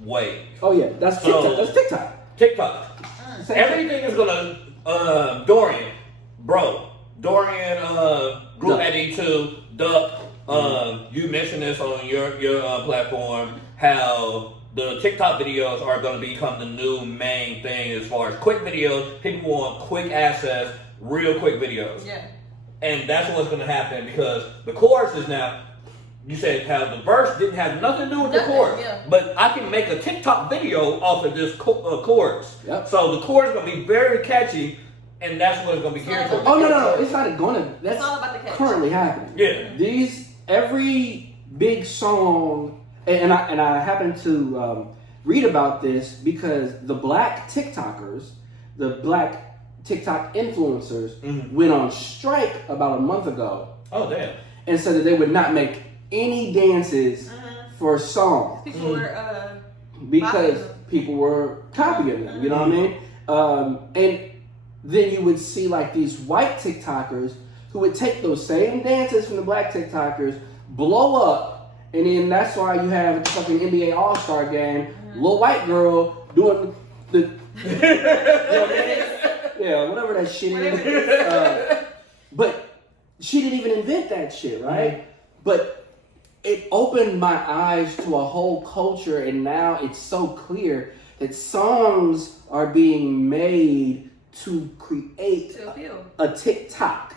wave. Oh yeah, that's TikTok. That's TikTok. TikTok. Everything is gonna Dorian, Group Eddie 2, Duck. You mentioned this on your platform, how the TikTok videos are going to become the new main thing as far as quick videos. People want quick access, real quick videos. Yeah. And that's what's going to happen because the chorus is now, you said how the verse didn't have nothing to do with the chorus. Yeah. But I can make a TikTok video off of this chorus. Yep. So the chorus is going to be very catchy. And that's what it's going to be geared towards. Oh, no. It's not going to. That's all about the catch. Currently happening. Yeah. Every big song, and I happen to read about this because the black TikTokers, the black TikTok influencers went on strike about a month ago. Oh, damn. And said that they would not make any dances for songs. People were, because people were copying them, you know what I mean? And then you would see like these white TikTokers who would take those same dances from the black TikTokers, blow up, and then that's why you have the fucking NBA All-Star game, little white girl doing the yeah, whatever that shit is. But she didn't even invent that shit, right? But it opened my eyes to a whole culture, and now it's so clear that songs are being made to create a TikTok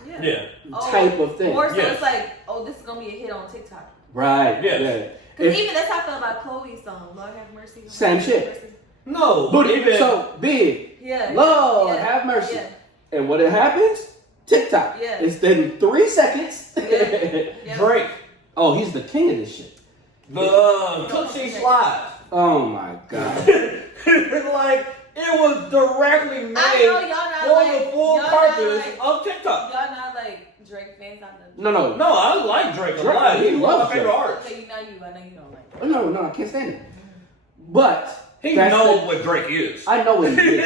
type of thing. Or so it's like, this is going to be a hit on TikTok. Right. Yeah. Because even that's how I feel about Chloe's song, Lord Have Mercy. Same shit. No. But even so big. Yeah. Lord have mercy. Yeah. And what it happens? TikTok. Yeah. It's then 3 seconds. Drake. Oh, he's the king of this shit. The Tootsie Slide. Oh my God. Like, it was directly made for the full purpose of TikTok. Y'all not like Drake fans? No, I like Drake a lot. He loves my favorite artist. Okay, I know you don't like Drake. No, I can't stand it. But he knows what Drake is. I know what he is.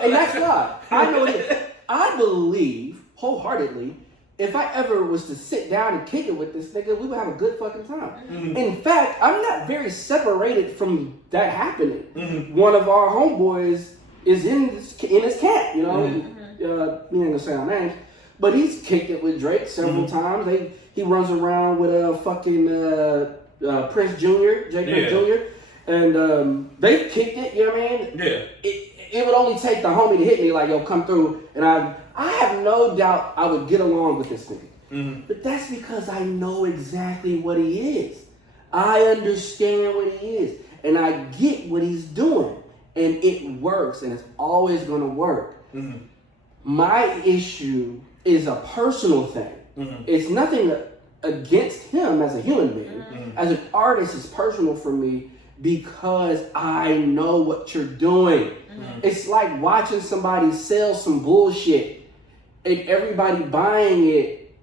And that's why. I know what he is. I believe wholeheartedly if I ever was to sit down and kick it with this nigga, we would have a good fucking time. In fact, I'm not very separated from that happening. One of our homeboys is in his camp, you know. We ain't gonna say our names, but he's kicked it with Drake several times. He runs around with a fucking Prince Jr., Prince Jr., and they kicked it. You know what I mean? Yeah. It would only take the homie to hit me like, yo, come through, and I have no doubt I would get along with this nigga. But that's because I know exactly what he is. I understand what he is. And I get what he's doing. And it works. And it's always going to work. My issue is a personal thing. It's nothing against him as a human being. As an artist, it's personal for me because I know what you're doing. It's like watching somebody sell some bullshit and everybody buying it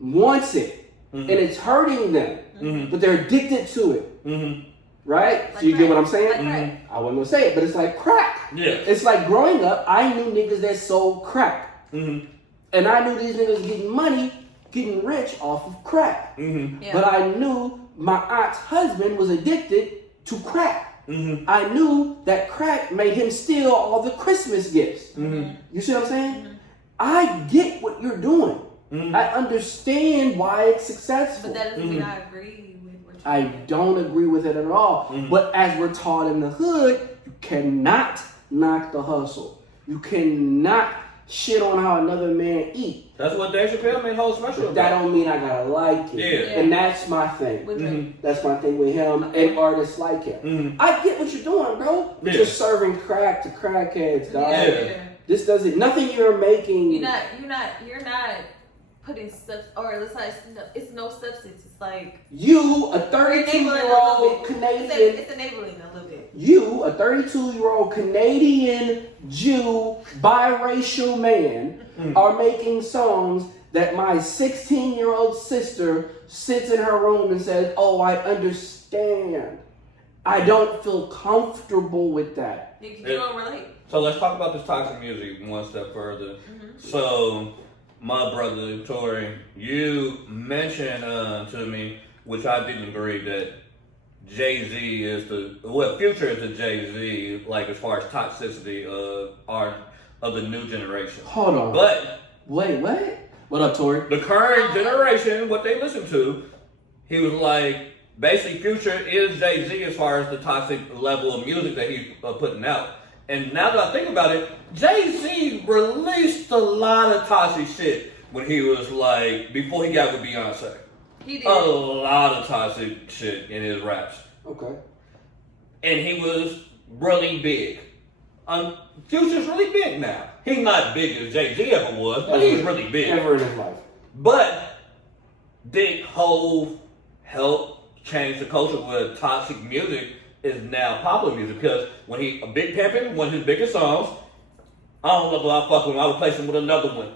wants it and it's hurting them, but they're addicted to it. Right? Like so you crack. get what I'm saying? Like I wasn't gonna say it, but it's like crack. It's like growing up, I knew niggas that sold crack. And I knew these niggas getting money, getting rich off of crack. But I knew my aunt's husband was addicted to crack. I knew that crack made him steal all the Christmas gifts. You see what I'm saying? I get what you're doing. I understand why it's successful. But that doesn't mean I agree with what you're I doing. don't agree with it at all. But as we're taught in the hood, you cannot knock the hustle. You cannot shit on how another man eat. That's what Dave Chappelle made whole special But that about. don't mean I gotta like it. Yeah. And that's my thing. With Drake. That's my thing with him and artists like him. Mhm. I get what you're doing, bro. Yeah. You're serving crack to crackheads, dog. Yeah. This doesn't. Nothing you're making. You're not putting stuff, or it's no substance. It's like You, a enabling 32-year-old a little bit. Canadian. It's enabling a little bit. You, a 32-year-old Canadian Jew biracial man, are making songs that my 16-year-old sister sits in her room and says, "Oh, I understand." I don't feel comfortable with that. You don't relate. So let's talk about this toxic music one step further. So, my brother Tori, you mentioned to me, which I didn't agree, that Jay-Z is Future is the Jay-Z, like as far as toxicity of the new generation. Hold on. But Wait, what? What up, Tori? the current generation, what they listen to, he was like, basically Future is Jay-Z as far as the toxic level of music that he's putting out. And now that I think about it, Jay-Z released a lot of toxic shit when he was like, before he got with Beyonce. He did. A lot of toxic shit in his raps. Okay. And he was really big. Future's really big now. He's not big as Jay-Z ever was, but he's really big. Ever in his life. But did Hov help change the culture where toxic music is now popular music? Because when A Big Pimpin', one of his biggest songs, I don't know if I fuck with him, I would replace him with another one.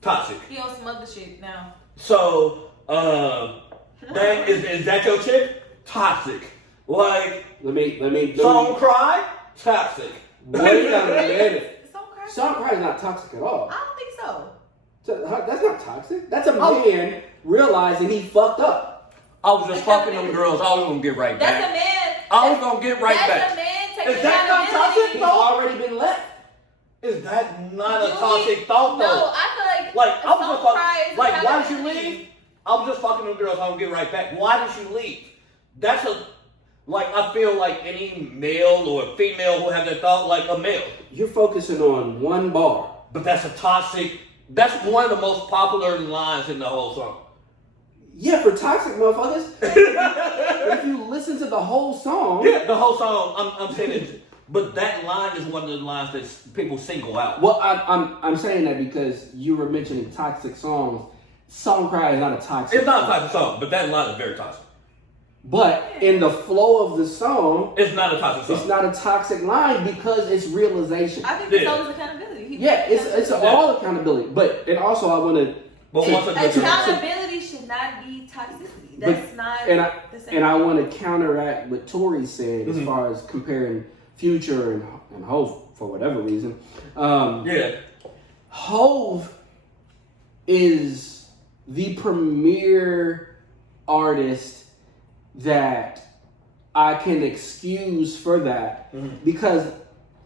Toxic. He on some other shit now. So, is that your chick? Toxic. Like, Let me. Song Cry? Toxic. Wait a minute. Song Cry? Song Cry is not toxic at all. I don't think so. That's not toxic. That's a man realizing he fucked up. I was just fucking them girls. I was gonna get right That's back. a man. I was gonna get right That's back. a man taking Is that not toxic? He's already been left. Is that not a You toxic need- thought though? No, I feel like Like, I was just Song Cry fucking, is like, why did you accountability. leave? I was just fucking them girls. I don't get right back. Why did you leave? That's I feel like any male or female who have that thought, like a male. You're focusing on one bar. But that's that's one of the most popular lines in the whole song. Yeah, for toxic motherfuckers. If you listen to the whole song. Yeah, the whole song, I'm saying it. But that line is one of the lines that people single out. Well, I'm saying that because you were mentioning toxic songs. Song Cry is not a toxic It's not a song. toxic song, but that line is very toxic. But in the flow of the song, It's not a toxic song. it's not a toxic line because it's realization. I think the Yeah. song is accountability. Yeah, it's all accountability. But and also I want to But once again, Accountability should not be toxicity. That's not and the same. And I want to counteract what Tori said as far as comparing Future and Hov for whatever reason. yeah. Hov is the premier artist that I can excuse for that because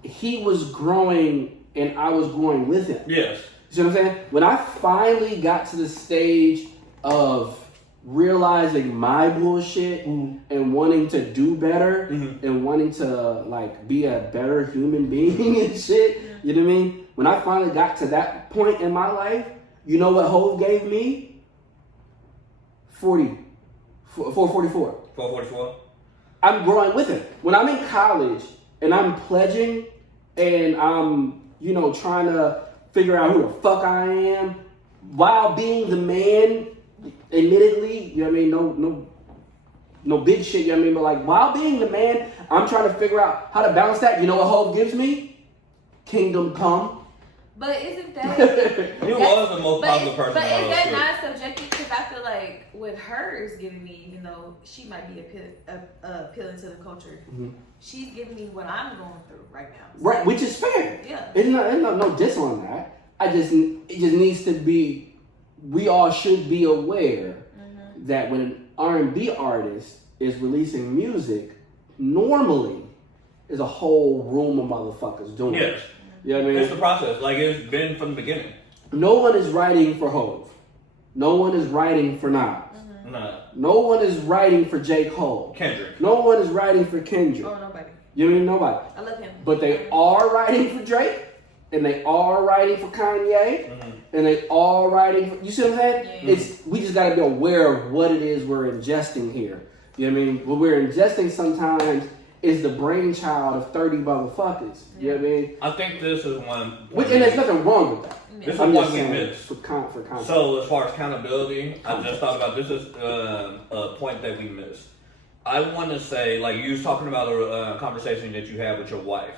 he was growing and I was growing with him. Yes. You see what I'm saying? When I finally got to the stage of realizing my bullshit and wanting to do better and wanting to like be a better human being and shit, you know what I mean? When I finally got to that point in my life, you know what Hov gave me? 444. 444. I'm growing with him. When I'm in college and I'm pledging and I'm, trying to figure out who the fuck I am while being the man, admittedly, you know what I mean? No big shit, you know what I mean? But like while being the man, I'm trying to figure out how to balance that. You know what Hov gives me? Kingdom Come. But isn't that? You was the most popular person. But on is the that show. not subjective? Because I feel like what her is giving me, even though she might be appealing to the culture, she's giving me what I'm going through right now. So, Right, which is fair. Yeah. There's no diss on that. It just needs to be. We all should be aware that when an R&B artist is releasing music, normally there's a whole room of motherfuckers doing it. Yes. You know what I mean? It's the process. Like it's been from the beginning. No one is writing for Hov. No one is writing for Nas. Nah. No one is writing for J. Cole. Kendrick. No one is writing for Kendrick. Oh, nobody. You know what I mean? Nobody. I love him. But they are writing for Drake. and they are writing for Kanye, and they are writing for, you see what I'm saying? Yeah. We just got to be aware of what it is we're ingesting here. You know what I mean? What we're ingesting sometimes is the brainchild of 30 motherfuckers. You know what I mean? I think this is one. And there's nothing wrong with that. This is I'm one just we saying missed. for context. So as far as accountability, I just thought about this is a point that we missed. I want to say, like you was talking about a conversation that you had with your wife.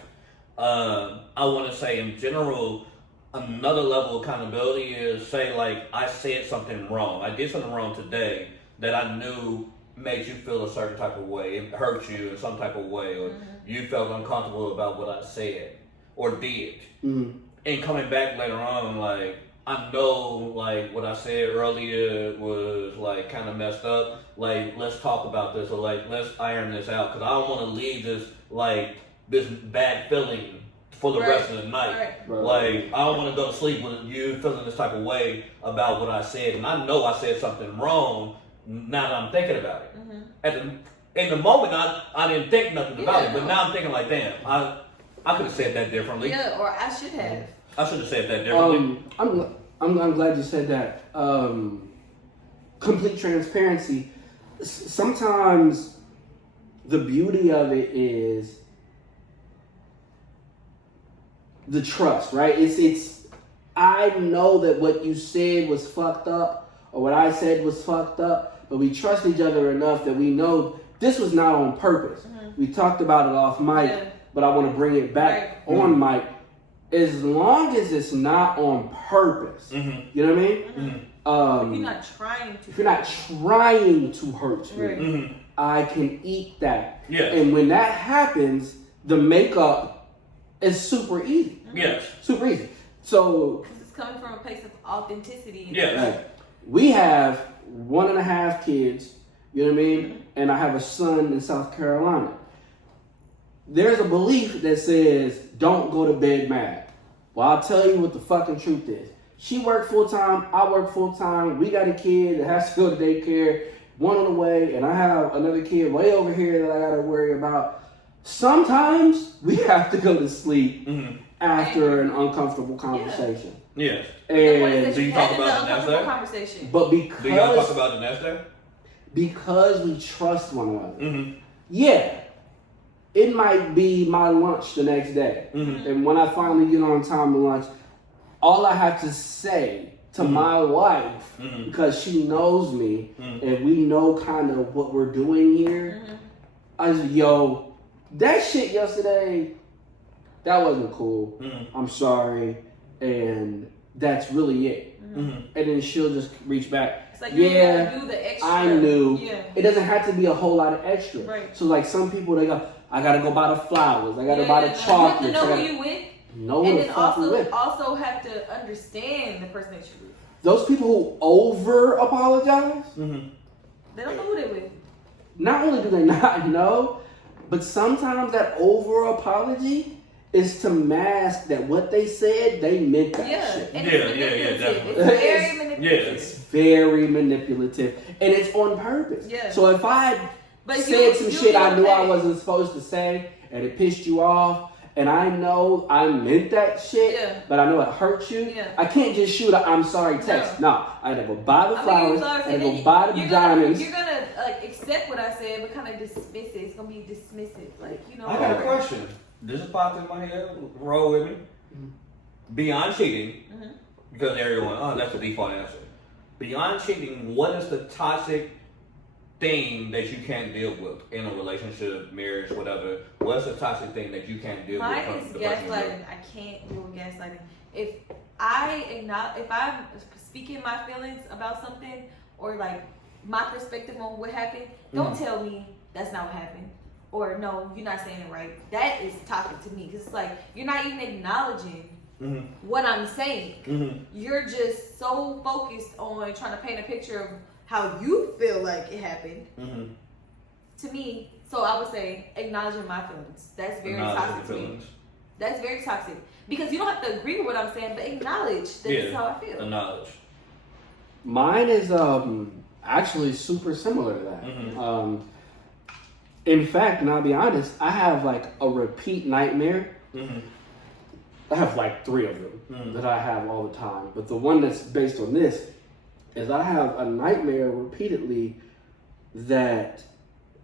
I want to say in general, another level of accountability is say like I said something wrong. I did something wrong today that I knew made you feel a certain type of way, it hurt you in some type of way, or you felt uncomfortable about what I said or did. And coming back later on, like I know like what I said earlier was like kind of messed up. Like let's talk about this, or like let's iron this out, because I don't want to leave this bad feeling for the rest of the night. Right. Like I don't want to go to sleep with you feeling this type of way about what I said, and I know I said something wrong. Now that I'm thinking about it, in the moment I didn't think nothing about it, but now I'm thinking like, damn, I could have said that differently. Yeah, or I should have. I should have said that differently. I'm glad you said that. Complete transparency. Sometimes the beauty of it is the trust, right? It's I know that what you said was fucked up, or what I said was fucked up, but we trust each other enough that we know this was not on purpose. We talked about it off mic, but I want to bring it back on mic. As long as it's not on purpose, you know what I mean? If you're not trying to. If you're not trying to hurt me, I can eat that. Yes. And when that happens, the makeup is super easy. Yes. Super easy. So Because it's coming from a place of authenticity. Yes. we have 1.5 kids, you know what I mean? And I have a son in South Carolina. There's a belief that says, don't go to bed mad. Well, I'll tell you what the fucking truth is. She works full time, I work full time. We got a kid that has to go to daycare, one on the way, and I have another kid way over here that I got to worry about. Sometimes we have to go to sleep after an uncomfortable conversation. Yes. And Do you talk about the next day? Conversation. but Do y'all talk about the next day? because we trust one another, yeah, it might be my lunch the next day. And when I finally get on time to lunch, all I have to say to my wife, because she knows me and we know kind of what we're doing here, I just, yo, that shit yesterday, that wasn't cool. I'm sorry. And that's really it. And then she'll just reach back. It's like you gotta do the extra. I knew. Yeah. It doesn't have to be a whole lot of extra. Right. So like some people, they go, I gotta go buy the flowers. I gotta buy the chocolates. You have to know who you with. Know and the then fuck you with. also have to understand the person that you're with. Those people who over apologize, They don't know who they're with. not only do they not know, but sometimes that over apology is to mask that what they said, they meant that shit. And Yeah, definitely. It's very manipulative. It's very manipulative, and it's on purpose. Yeah. So if I said some shit I knew I wasn't supposed to say, and it pissed you off, and I know I meant that shit, but I know it hurt you, I can't just shoot a I'm sorry text. No, I gotta go buy the flowers, I gotta go buy the diamonds. You're gonna like accept what I said, but kind of dismiss it. It's gonna be dismissive, like you know. I got a question. This is popped in my head. Roll with me. Beyond cheating, because everyone, that's the default answer. Beyond cheating, what is the toxic thing that you can't deal with in a relationship, marriage, whatever? What's the toxic thing that you can't deal Mine with? is gaslighting. I can't deal with gaslighting. If I'm speaking my feelings about something or like my perspective on what happened, don't tell me that's not what happened. Or no, you're not saying it right. That is toxic to me because it's like you're not even acknowledging what I'm saying. You're just so focused on trying to paint a picture of how you feel like it happened. To me, so I would say acknowledging my feelings. That's very toxic to me. That's very toxic because you don't have to agree with what I'm saying, but acknowledge that this is how I feel. Acknowledge. Mine is actually super similar to that. In fact, and I'll be honest, I have like a repeat nightmare I have like 3 of them that I have all the time. But the one that's based on this is I have a nightmare repeatedly that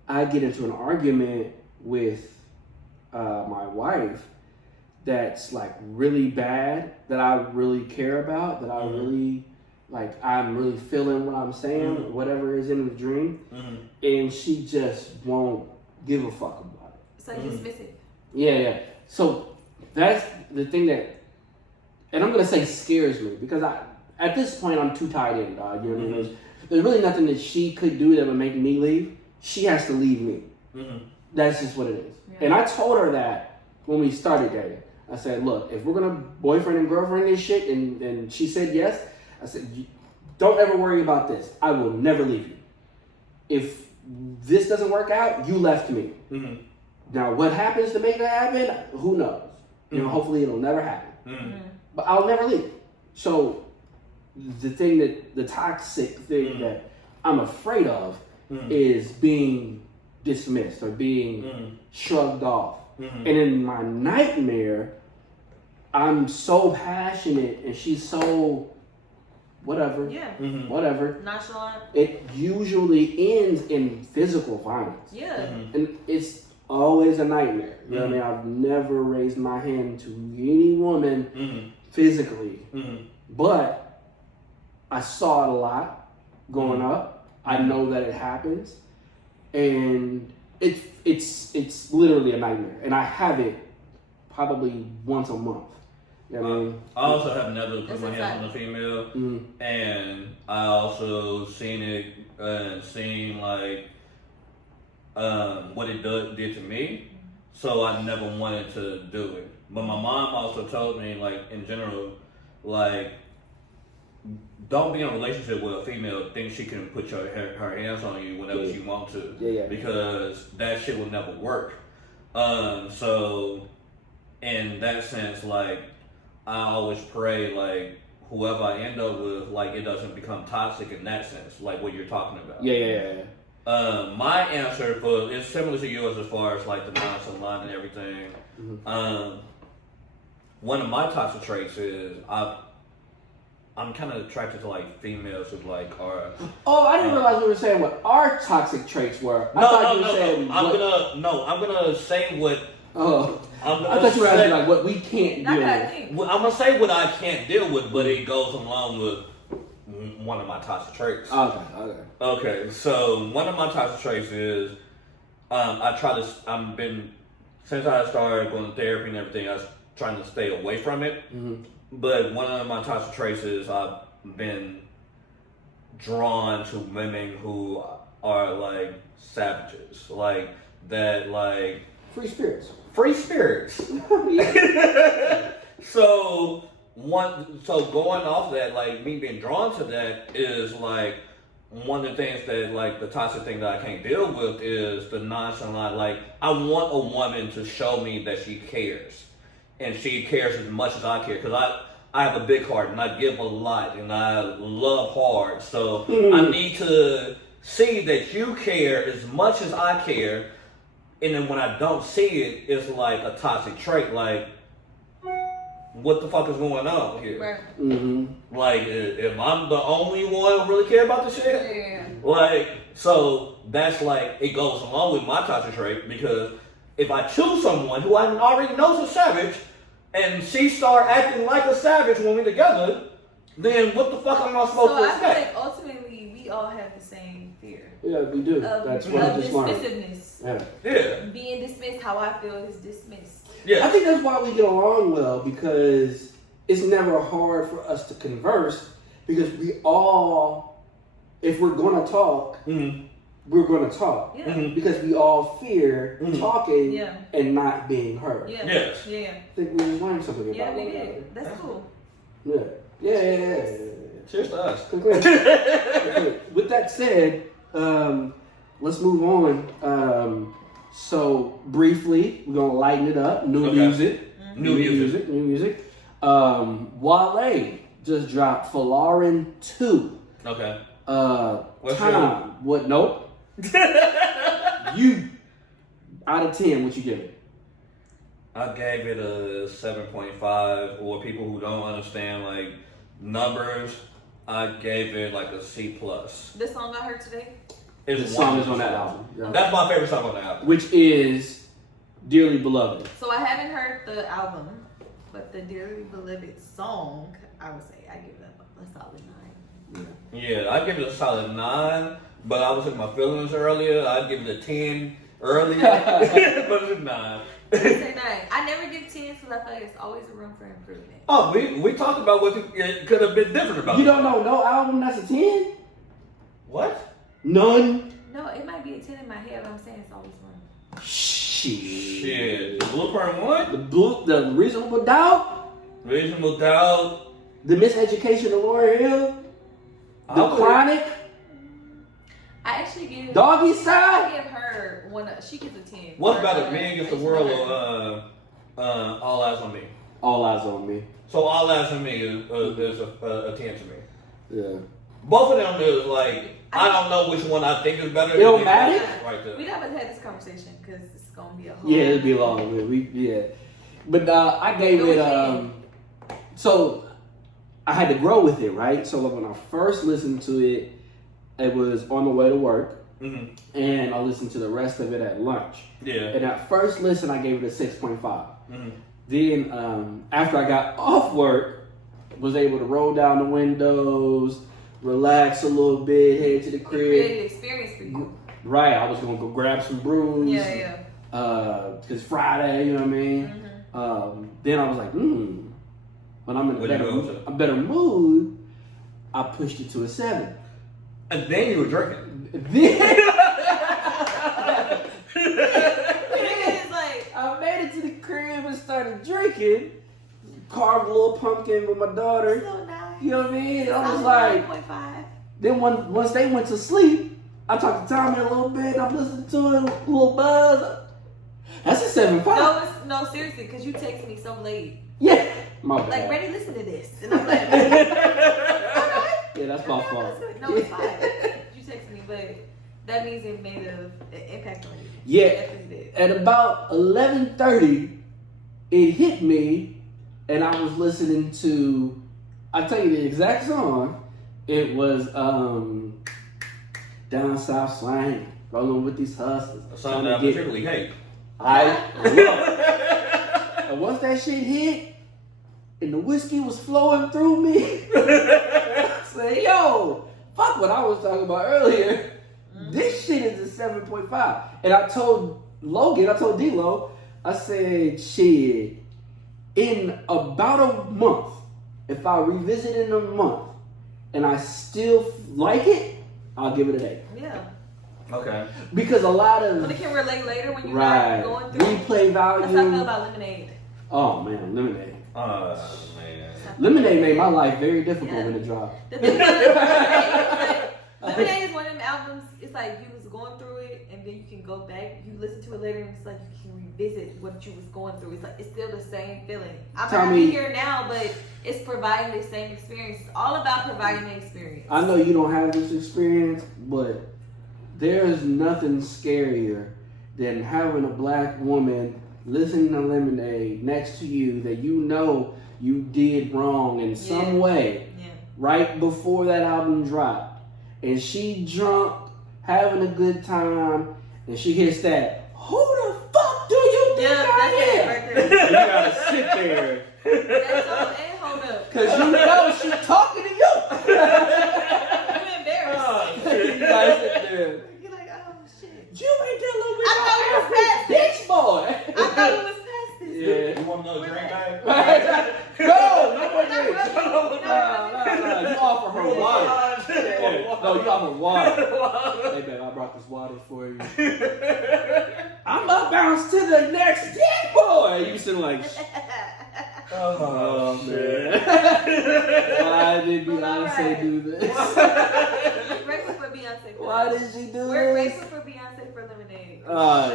I get into an argument with my wife that's like really bad, that I really care about, that I really like, I'm really feeling what I'm saying, whatever is in the dream, and she just won't give a fuck about it. So dismissive. Yeah. So that's the thing that, and I'm gonna say scares me, because at this point I'm too tied in, dog. You know what I mean? There's really nothing that she could do that would make me leave. She has to leave me. That's just what it is. Yeah. And I told her that when we started dating. I said, look, if we're gonna boyfriend and girlfriend this shit, and she said yes, I said, don't ever worry about this. I will never leave you. If this doesn't work out, you left me. Now, what happens to make that happen? Who knows? You know, hopefully it'll never happen. But I'll never leave. So the toxic thing that I'm afraid of is being dismissed or being shrugged off. And in my nightmare, I'm so passionate and she's so whatever. Nonchalant. It usually ends in physical violence. And it's always a nightmare. You know what I mean? I've never raised my hand to any woman physically. But I saw it a lot growing up. I know that it happens. And it's literally a nightmare. And I have it probably once a month. You know what I mean? I also have never put my hands on a female, and I also seen it, seen like what it did to me. So I never wanted to do it. But my mom also told me, like in general, like don't be in a relationship with a female think she can put her hands on you whenever she wants to, because that shit will never work. So in that sense, like I always pray like whoever I end up with, like it doesn't become toxic in that sense, like what you're talking about. My answer for it's similar to yours as far as like the nonchalant and everything. One of my toxic traits is I'm kind of attracted to like females who like are. Oh, I didn't realize we were saying what our toxic traits were. I'm gonna say what. I thought you were asking like what we can't deal with. I'm gonna say what I can't deal with, but it goes along with one of my toxic traits. Okay. So one of my toxic traits is I've been since I started going to therapy and everything. I was trying to stay away from it. But one of my toxic traits is I've been drawn to women who are like savages, like that, like free spirits. So going off that, like me being drawn to that is like one of the things that like the toxic thing that I can't deal with is the nonchalant. Like I want a woman to show me that she cares. And she cares as much as I care, because I have a big heart and I give a lot and I love hard. So I need to see that you care as much as I care. And then when I don't see it, it's like a toxic trait. Like, what the fuck is going on here? Like, if I'm the only one who really care about this shit? Like, so that's like, it goes along with my toxic trait, because if I choose someone who I already know is a savage, and she start acting like a savage when we're together, then what the fuck am I supposed to expect? So I feel like ultimately we all have the same fear. Yeah, we do. That's what I just learned. Dismissiveness. Being dismissed, how I feel is dismissed. I think that's why we get along well, because it's never hard for us to converse, because we all, if we're going to talk, we're going to talk. Because we all fear talking and not being heard. I think we just learned something about that. Yeah, we did. That's cool. Yeah. Cheers to us. With that said, let's move on. So briefly, we're going to lighten it up. New music. Wale just dropped Falarin 2. Okay. What's Tom? What? Nope. You out of 10, what you give it? I gave it a 7.5. Or people who don't understand like numbers, I gave it like a C plus. The song I heard today. The song is on that album. Yeah. That's my favorite song on the album. Which is Dearly Beloved. So I haven't heard the album, but the Dearly Beloved song, I would say I give it a solid 9. Yeah, I give it a solid 9. But I was in my feelings earlier. I'd give it a 10 earlier. But it's a 9. I say 9. I never give 10s because I feel like it's always a room for improvement. Oh, we talked about what it could have been different about. You don't know no album that's a 10? What? None? No, it might be a 10 in my head, but I'm saying it's always room. Shit. The Blueprint 1? The Reasonable Doubt? Reasonable Doubt. The Miseducation of Lauryn Hill? The Chronic? I actually give Doggy I Style? give her one. She gets a 10. What's better, Me Against the World or All Eyes on Me? All Eyes on Me. So All Eyes on Me is a 10 to me. Yeah. Both of them is like, I don't know which one I think is better. Illmatic? Right there. We never had this conversation because it's gonna be a whole. Yeah, it'd be long. But I gave it. So I had to grow with it, right? So when I first listened to it, it was on the way to work, and I listened to the rest of it at lunch. Yeah. And at first listen, I gave it a 6.5. Then after I got off work, was able to roll down the windows, relax a little bit, head to the crib. Creative experience for you. Right, I was gonna go grab some brews. Yeah. Cause Friday, you know what I mean. Then I was like, when I'm in a better mood, I pushed it to a 7. And then you were drinking. I made it to the crib and started drinking. Carved a little pumpkin with my daughter. So nice. You know what I mean? And I was like, 9.5. then once they went to sleep, I talked to Tommy a little bit. I'm listening to it, a little buzz. That's a 7.5. No, seriously, because you text me so late. Yeah, my bad. Like, ready, listen to this, and I'm like, alright. Yeah, that's my fault. No, it's fine. You text me, but that means it made an impact on you. Yeah. It definitely did. At about 11:30, it hit me, and I was listening to. I tell you the exact song. It was Down South Slang, rolling with these hustlers. A song that I particularly hate. I love. And once that shit hit, and the whiskey was flowing through me, I said, "Yo, fuck what I was talking about earlier. This shit is a 7.5." And I told D-Lo, I said, "Shit, in about a month, if I revisit in a month, and I still like it, I'll give it an 8." Yeah. Okay. Because a lot of But it can relate later when you're right going through. replay value. That's how I feel about Lemonade. Oh man, Lemonade. Man. Lemonade made my life very difficult when it dropped. The thing about Lemonade is one of them albums. It's like you was going through it, and then you can go back. You listen to it later, and it's like you can revisit what you was going through. It's like it's still the same feeling. I'm not here now, but it's providing the same experience. It's all about providing the experience. I know you don't have this experience, but there's nothing scarier than having a black woman listening to Lemonade next to you that you know you did wrong in some way right before that album dropped. And she drunk, having a good time, and she hits that, "Who the fuck do you think I am?" Right there. You gotta sit there. That's all, and hold up. Because you know she's talking to you. I'm embarrassed. You gotta sit there. You're like, oh shit. You ain't that little bit. I thought we was past this. Bitch boy. I thought we was past this. Yeah. You want another drink, babe? No more drinks. No. You offer her water. No, you offer water. Hey, babe, I brought this water for you. I'm gonna bounce to the next dick boy. You sitting like, oh man. Why did Beyonce do this? We're grateful for Beyonce. Why did she do We're this? grateful for Beyonce for Lemonade. Oh,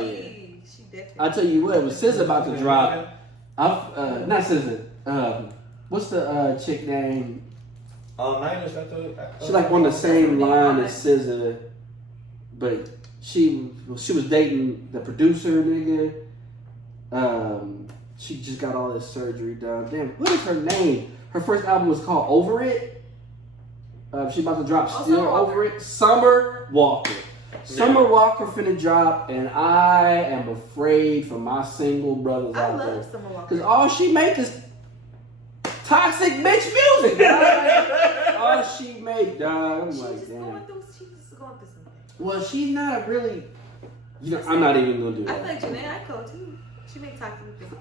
She definitely. I tell you what, when SZA about to drop, not SZA. What's the chick name? All night is that the? She like on the same line as SZA, but she was dating the producer nigga. She just got all this surgery done. Damn, what is her name? Her first album was called Over It. She about to drop Still Summer Over It. Summer Walker. Summer Walker finna drop, and I am afraid for my single brothers I out love there. Summer Walker. Because all she make is toxic bitch music, dog. All she make, dog. I'm She's like, just damn. going through something. Well, she's not really. You know, I'm not even gonna do I that. feel like Janae Aiko too. She makes toxic music.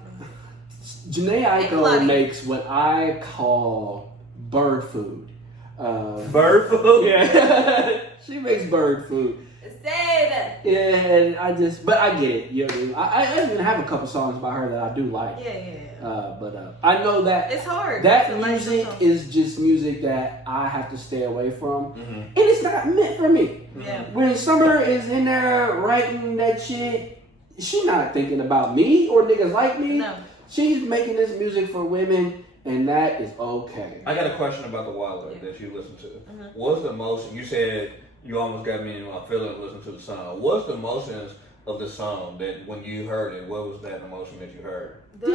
Janae Claudia. Aiko makes what I call bird food. Bird food? Yeah. She makes bird food. Say that. Yeah, and but I get it. You know what I mean? I even have a couple songs by her that I do like. Yeah. But I know that It's hard. that to like music some songs. is just music that I have to stay away from. Mm-hmm. And it's not meant for me. Yeah. When Summer is in there writing that shit, she not thinking about me or niggas like me. No. She's making this music for women, and that is okay. I got a question about the Wilder that you listened to. Mm-hmm. What's the emotion? You said you almost got me in my feelings listening to the song. What's the emotions of the song that when you heard it, what was that emotion that you heard? I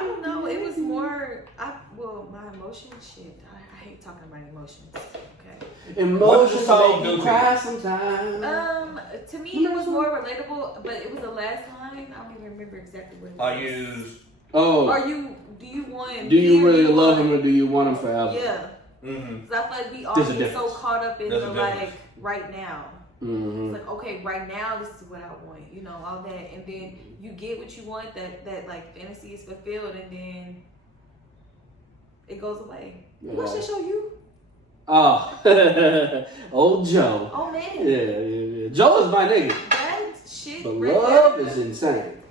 don't know. It was more. My emotion. Shit. I hate talking about emotions. Okay. Emotions song make do you to cry you? sometimes. To me, it was more relatable, but it was the last line. I don't even remember exactly what it was. I used. Do you want? Do you really love him? him or do you want him forever? Yeah. Mm-hmm. Because I feel like we all There's a get so difference. caught up in There's a the difference. like right now. Mm-hmm. It's like, okay, right now this is what I want, you know, all that, and then you get what you want, that like fantasy is fulfilled, and then it goes away. Yeah. What should show you? Oh, old Joe. Oh man, Yeah. Joe is my nigga. that shit. But right love there. is insane.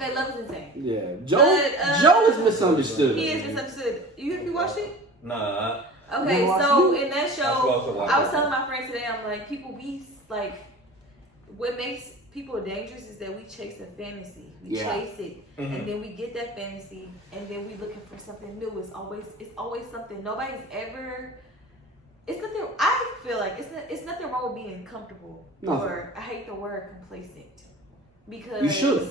Okay, love is insane. Yeah. Joe But, Joe is misunderstood. He is misunderstood. You watched it? Nah. Okay, watched so it? in that I'm show, supposed to watch I was it. telling my friend today, I'm like, people, we like, what makes people dangerous is that we chase a fantasy. We Yeah. chase it, Mhm. and then we get that fantasy, and then we looking for something new. It's always something. Nobody's ever. It's nothing. I feel like it's nothing wrong with being comfortable. Nothing. Or I hate the word complacent because You should.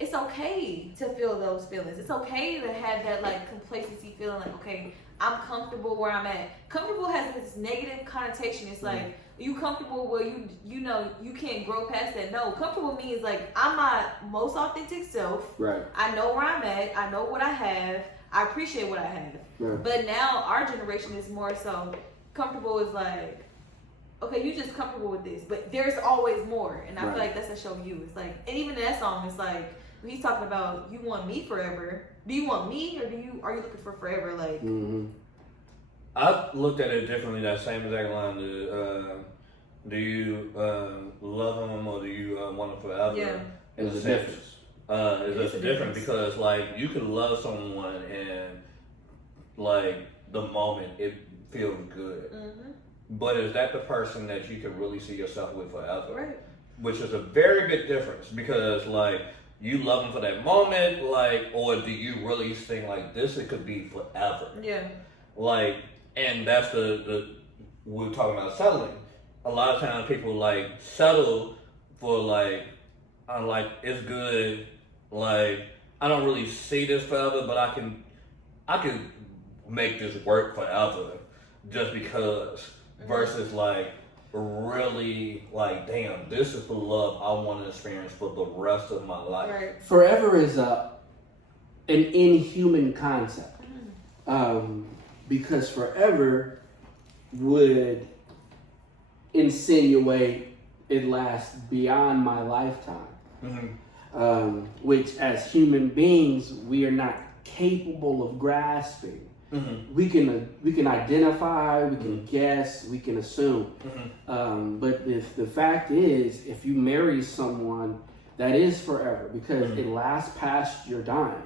It's okay to feel those feelings. It's okay to have that like complacency feeling like, okay, I'm comfortable where I'm at. Comfortable has this negative connotation. It's like, you comfortable where you know you can't grow past that. No, comfortable means like I'm my most authentic self. Right. I know where I'm at. I know what I have. I appreciate what I have. Right. But now our generation is more so comfortable is like, okay, you just comfortable with this, but there's always more. And I Right. feel like that's a show you. It's like, and even in that song, it's like he's talking about you want me forever. Do you want me or are you looking for forever? Like, Mm-hmm. I looked at it differently. That same exact line. Do you love him or do you want him forever? Yeah. There's a difference. It's It's just a different difference. because like you could love someone and like the moment it feels good, but is that the person that you can really see yourself with forever? right. Which is a very big difference because like you love them for that moment, like, or do you really think like this? It could be forever. Yeah. Like, and that's the we're talking about settling. A lot of times people like settle for like, I'm like it's good. Like I don't really see this forever, but I can make this work forever just because. Versus like really like, damn, this is the love I want to experience for the rest of my life. Right. Forever is an inhuman concept. Because forever would insinuate it lasts beyond my lifetime. Which as human beings we are not capable of grasping. We can identify, we can guess, we can assume. But if the fact is, if you marry someone, that is forever because it lasts past your dying.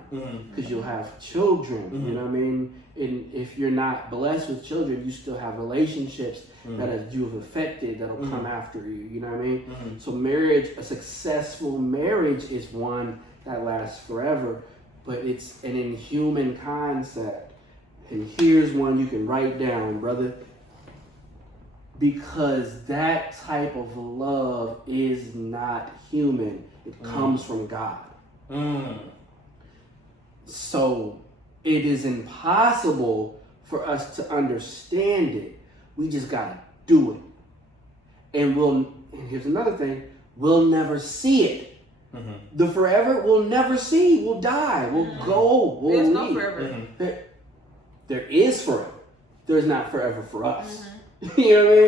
Because you'll have children, you know what I mean? And if you're not blessed with children, you still have relationships that you've affected that'll come after you, you know what I mean? So marriage, a successful marriage is one that lasts forever, but it's an inhuman concept. And here's one you can write down, brother. Because that type of love is not human. It comes from God. So it is impossible for us to understand it. We just gotta do it. And here's another thing, we'll never see it. The forever we'll never see. We'll die. We'll go. We'll There's leave. no forever. There is forever. There's not forever for us. You know what I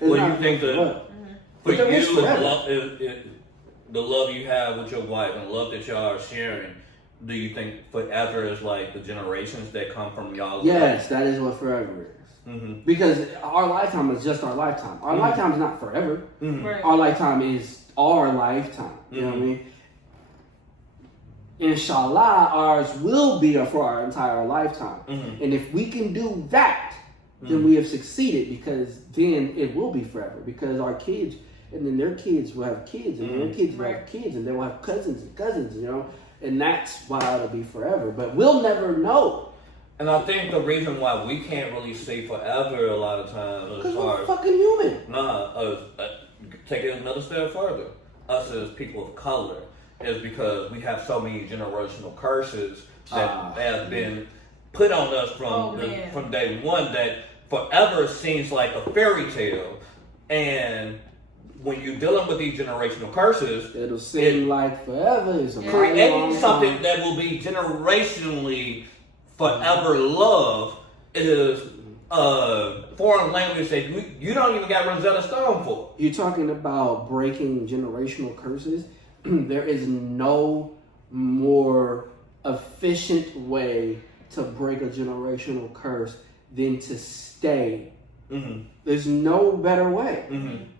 mean? Well, you think that for you, there is forever. the love you have with your wife and the love that y'all are sharing, do you think forever is like the generations that come from y'all? Yes, that is what forever is. Because our lifetime is just our lifetime. Our lifetime is not forever. Right. Our lifetime is our lifetime. You know what I mean? Inshallah, ours will be for our entire lifetime. And if we can do that, then we have succeeded, because then it will be forever. Because our kids, and then their kids will have kids, and their kids will have kids, and they will have cousins and cousins, you know? And that's why it'll be forever. But we'll never know. And I think the reason why we can't really say forever a lot of times, Because we're fucking human. Take it another step further. Us as people of color is because we have so many generational curses that have been put on us from day one that forever seems like a fairy tale. And when you're dealing with these generational curses, it'll seem like forever is a creating something that will be generationally forever love is a foreign language that you don't even got Rosetta Stone for. You're talking about breaking generational curses. There is no more efficient way to break a generational curse than to stay. There's no better way.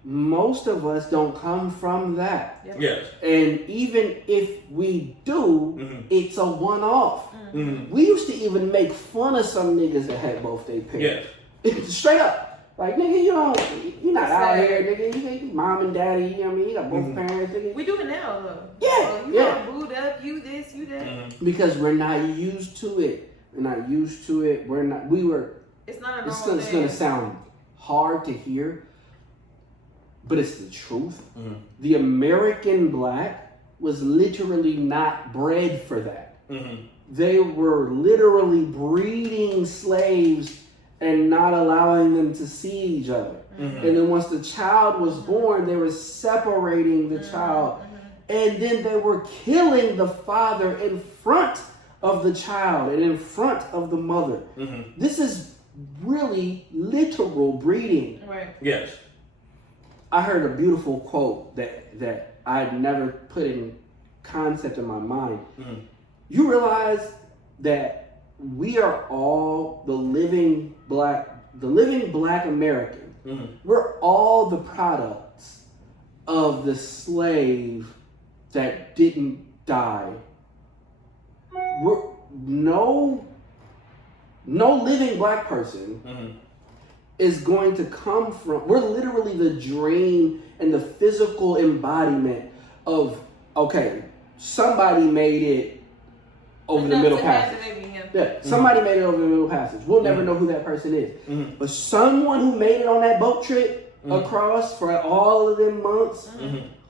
Most of us don't come from that. Yes. And even if we do, it's a one-off. We used to even make fun of some niggas that had both their parents. Yes. Straight up. Like, nigga, you're not out here, nigga. You got mom and daddy, you know what I mean? You got both parents, nigga. We do it now, though. Yeah, So you got booed up, you this, you that. Because we're not used to it. We're not used to it. It's not a normal It's going to sound hard to hear, but it's the truth. The American black was literally not bred for that. They were literally breeding slaves and not allowing them to see each other. And then once the child was born, they were separating the child. And then they were killing the father in front of the child and in front of the mother. This is really literal breeding. Right. Yes. I heard a beautiful quote that I'd never put in concept in my mind. You realize that we are all the living black American. We're all the products of the slave that didn't die. No living black person is going to come from. We're literally the dream and the physical embodiment of, okay, somebody made it over the middle passage. Somebody made it over the middle passage. We'll never know who that person is. But someone who made it on that boat trip across for all of them months,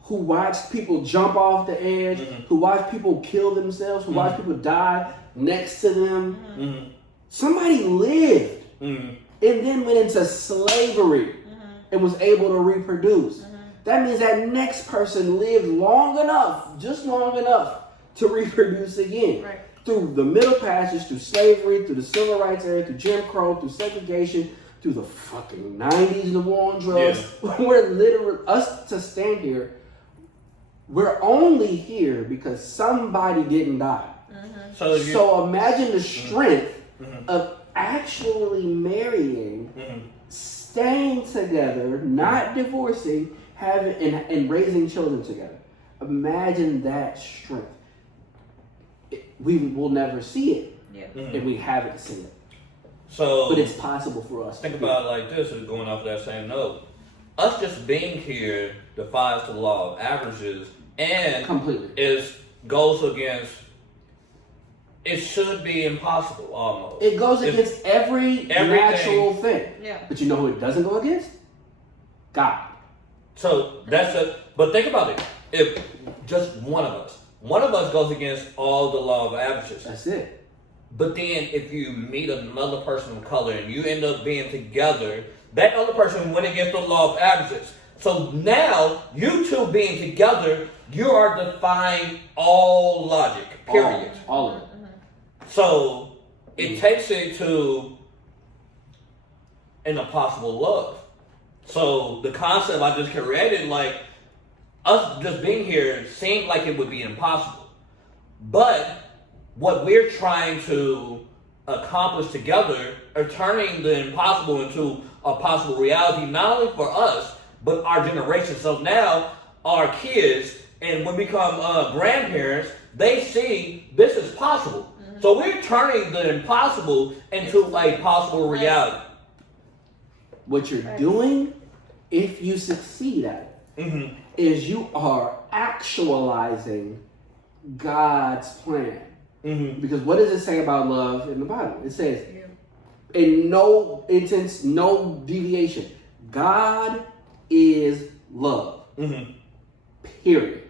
who watched people jump off the edge, who watched people kill themselves, who watched people die next to them. Somebody lived and then went into slavery and was able to reproduce. That means that next person lived long enough, just long enough, to reproduce again. Right. Through the middle passage, through slavery, through the civil rights era, through Jim Crow, through segregation, through the fucking 90s, the war on drugs. We're literally, us to stand here, we're only here because somebody didn't die. So imagine the strength of actually marrying, staying together, not divorcing, having and raising children together. Imagine that strength. We will never see it, and we haven't seen it. So, but it's possible for us. Think about it like this: is going off that same note. Us just being here defies the law of averages, and completely goes against. It should be impossible, almost. It goes against everything natural thing. Yeah. But you know who it doesn't go against? God. So but think about it. If just one of us goes against all the law of averages. That's it. But then if you meet another person of color and you end up being together, that other person went against the law of averages. So now, you two being together, you are defying all logic, period. All of it. So, it takes it to an impossible love. So, the concept I just created, like, us just being here seemed like it would be impossible. But, what we're trying to accomplish together are turning the impossible into a possible reality, not only for us, but our generation. So now our kids, and when we become grandparents, they see this is possible. So we're turning the impossible into a possible reality. What you're doing, if you succeed at it, is you are actualizing God's plan. Because what does it say about love in the Bible? It says, in no instance, no deviation, God is love. Period.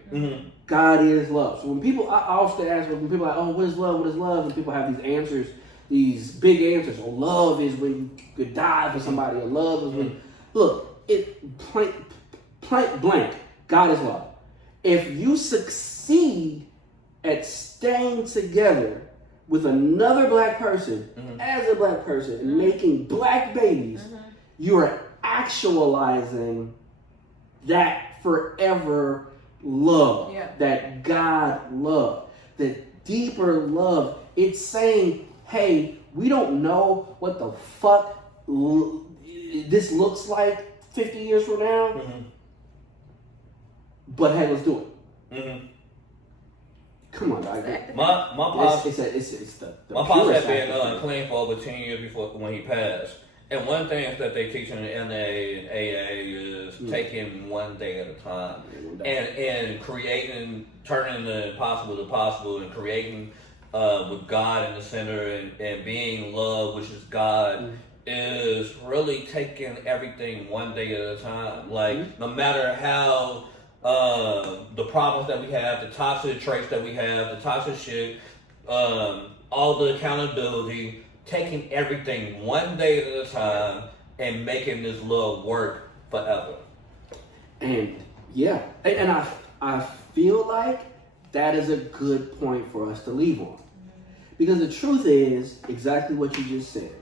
God is love. So when people, I often ask, when people are like, oh, what is love? What is love? And people have these answers, these big answers. Oh, love is when you could die for somebody. Or love is when, look, it point blank, God is love. If you succeed at staying together with another black person, as a black person, and making black babies, you are actualizing that forever love, that God love, that deeper love. It's saying, hey, we don't know what the fuck this looks like 50 years from now, but hey, let's do it. Come on, dog. My pops, it's the my pops had purest been act. clean for over 10 years before when he passed. And one thing that they teach in the NA and AA is taking one day at a time, and creating, turning the impossible to possible, and creating with God in the center, and being love, which is God, is really taking everything one day at a time. Like no matter how the problems that we have, the toxic traits that we have, the toxic shit, all the accountability. Taking everything one day at a time and making this love work forever. And yeah, and I feel like that is a good point for us to leave on. Because the truth is exactly what you just said.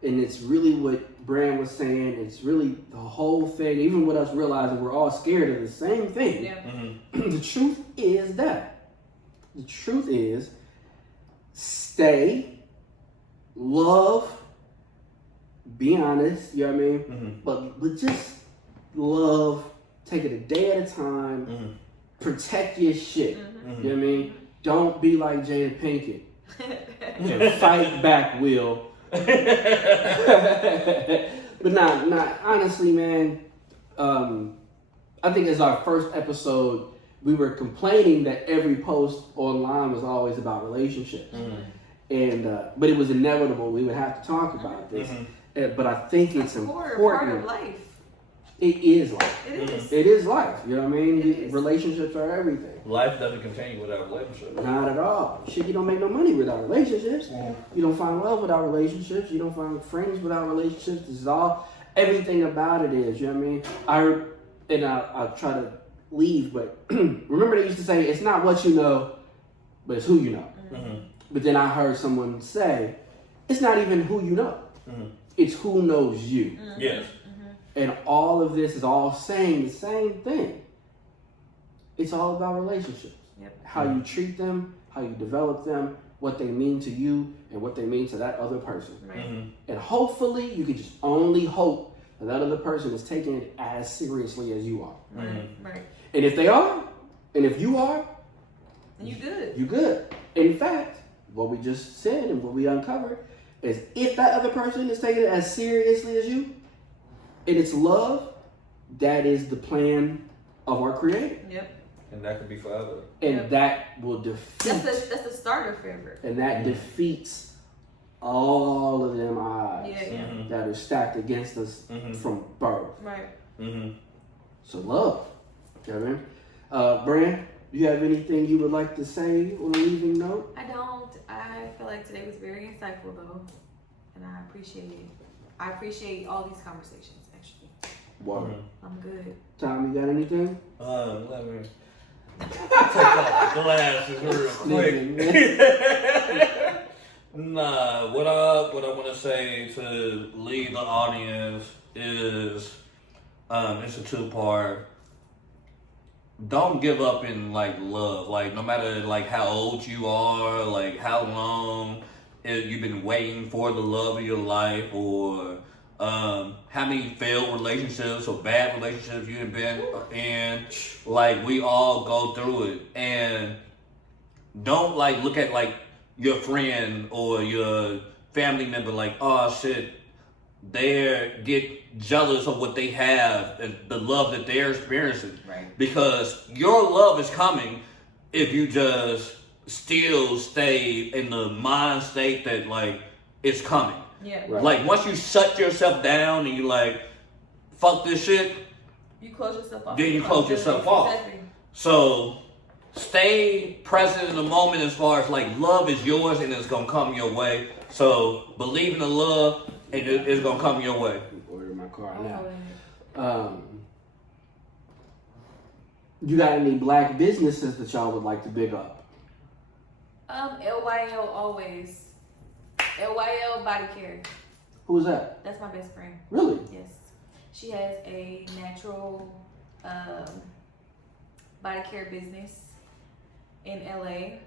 And it's really what Brand was saying. It's really the whole thing, even with us realizing we're all scared of the same thing. The truth is that. The truth is stay, love, be honest, you know what I mean? But just love, take it a day at a time, protect your shit, you know what I mean? Don't be like Jada Pinkett and fight back, Will. But not honestly, man, I think as our first episode, we were complaining that every post online was always about relationships. And but it was inevitable we would have to talk about this. But I think it's important. Part of life. It is life. It is. It is life. You know what I mean? It is. Relationships are everything. Life doesn't continue without relationships. Not at all. Shit, you don't make no money without relationships. You don't find love without relationships. You don't find friends without relationships. This is all, everything about it is, you know what I mean? I'll try to leave, but remember they used to say, it's not what you know, but it's who you know. But then I heard someone say, it's not even who you know. It's who knows you. Yes. And all of this is all saying the same thing. It's all about relationships. How you treat them, how you develop them, what they mean to you, and what they mean to that other person. And hopefully, you can just only hope that that other person is taking it as seriously as you are. And if they are, and if you are, you good. You good. In fact, what we just said and what we uncovered is if that other person is taking it as seriously as you, and it's love, that is the plan of our Creator. And that could be forever. And that will defeat. That's the starter favorite. And that defeats all of them odds that are stacked against us from birth. So love. You know what I mean? Brand, do you have anything you would like to say on a leaving note? I don't. I I feel like today was very insightful though, and I appreciate it. I appreciate all these conversations actually. Water. I'm good. Tom, you got anything? Let me take off the glasses real quick. Nah, what I want to say to lead the audience is, it's a two-part. Don't give up in like love. Like no matter like how old you are, like how long you've been waiting for the love of your life, or how many failed relationships or bad relationships you've been in. Like we all go through it, and don't like look at like your friend or your family member like, oh shit, they get jealous of what they have and the love that they're experiencing. Right. Because your love is coming if you just still stay in the mind state that like it's coming. Yeah. Right. Like once you shut yourself down and you like, fuck this shit, You close yourself off. then you close yourself off. Exactly. So stay present in the moment as far as like love is yours and it's gonna come your way. So believe in the love and it's gonna come your way. Order my car Oh, now. You got any black businesses that y'all would like to big up? LYL always. LYL Body Care. Who's that? That's my best friend. Really? Yes. She has a natural body care business in LA.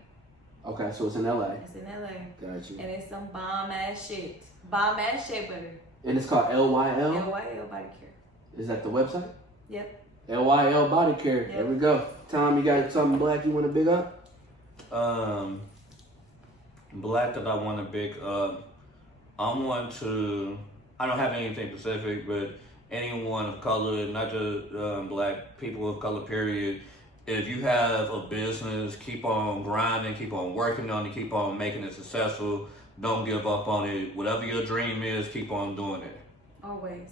Okay, so it's in LA. It's in LA. Got you. And it's some bomb ass shit. Bomb ass shea butter. And it's called LYL? LYL Body Care. Is that the website? Yep. LYL Body Care. Yep. There we go. Tom, you got something black you want to big up? Black that I want to big up. I don't have anything specific, but anyone of color, not just black people of color, period. If you have a business, keep on grinding, keep on working on it, keep on making it successful. Don't give up on it. Whatever your dream is, keep on doing it. Always.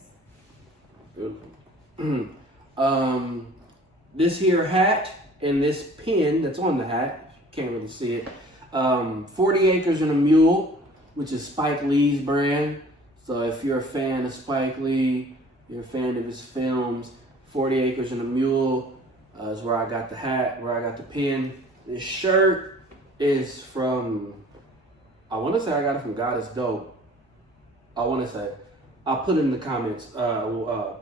This here hat and this pin that's on the hat, can't really see it. 40 Acres and a Mule, which is Spike Lee's brand. So if you're a fan of Spike Lee, you're a fan of his films, 40 Acres and a Mule is where I got the hat, where I got the pin. This shirt is from, I want to say I got it from God is Dope. I want to say. I'll put it in the comments, the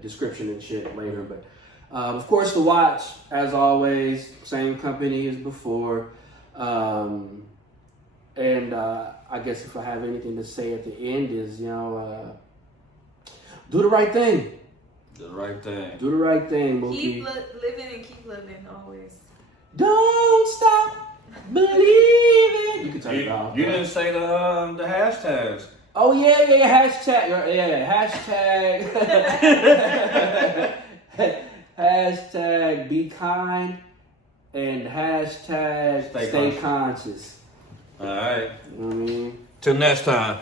description and shit later. But of course, the watch, as always, same company as before. And I guess if I have anything to say at the end is, do the right thing. Do the right thing. Do the right thing, Mookie. Keep living and keep living always. Don't stop believing. You can turn it off. You didn't say the hashtags. Oh yeah, hashtag, hashtag be kind, and hashtag stay conscious. All right. You know what I mean? Till next time.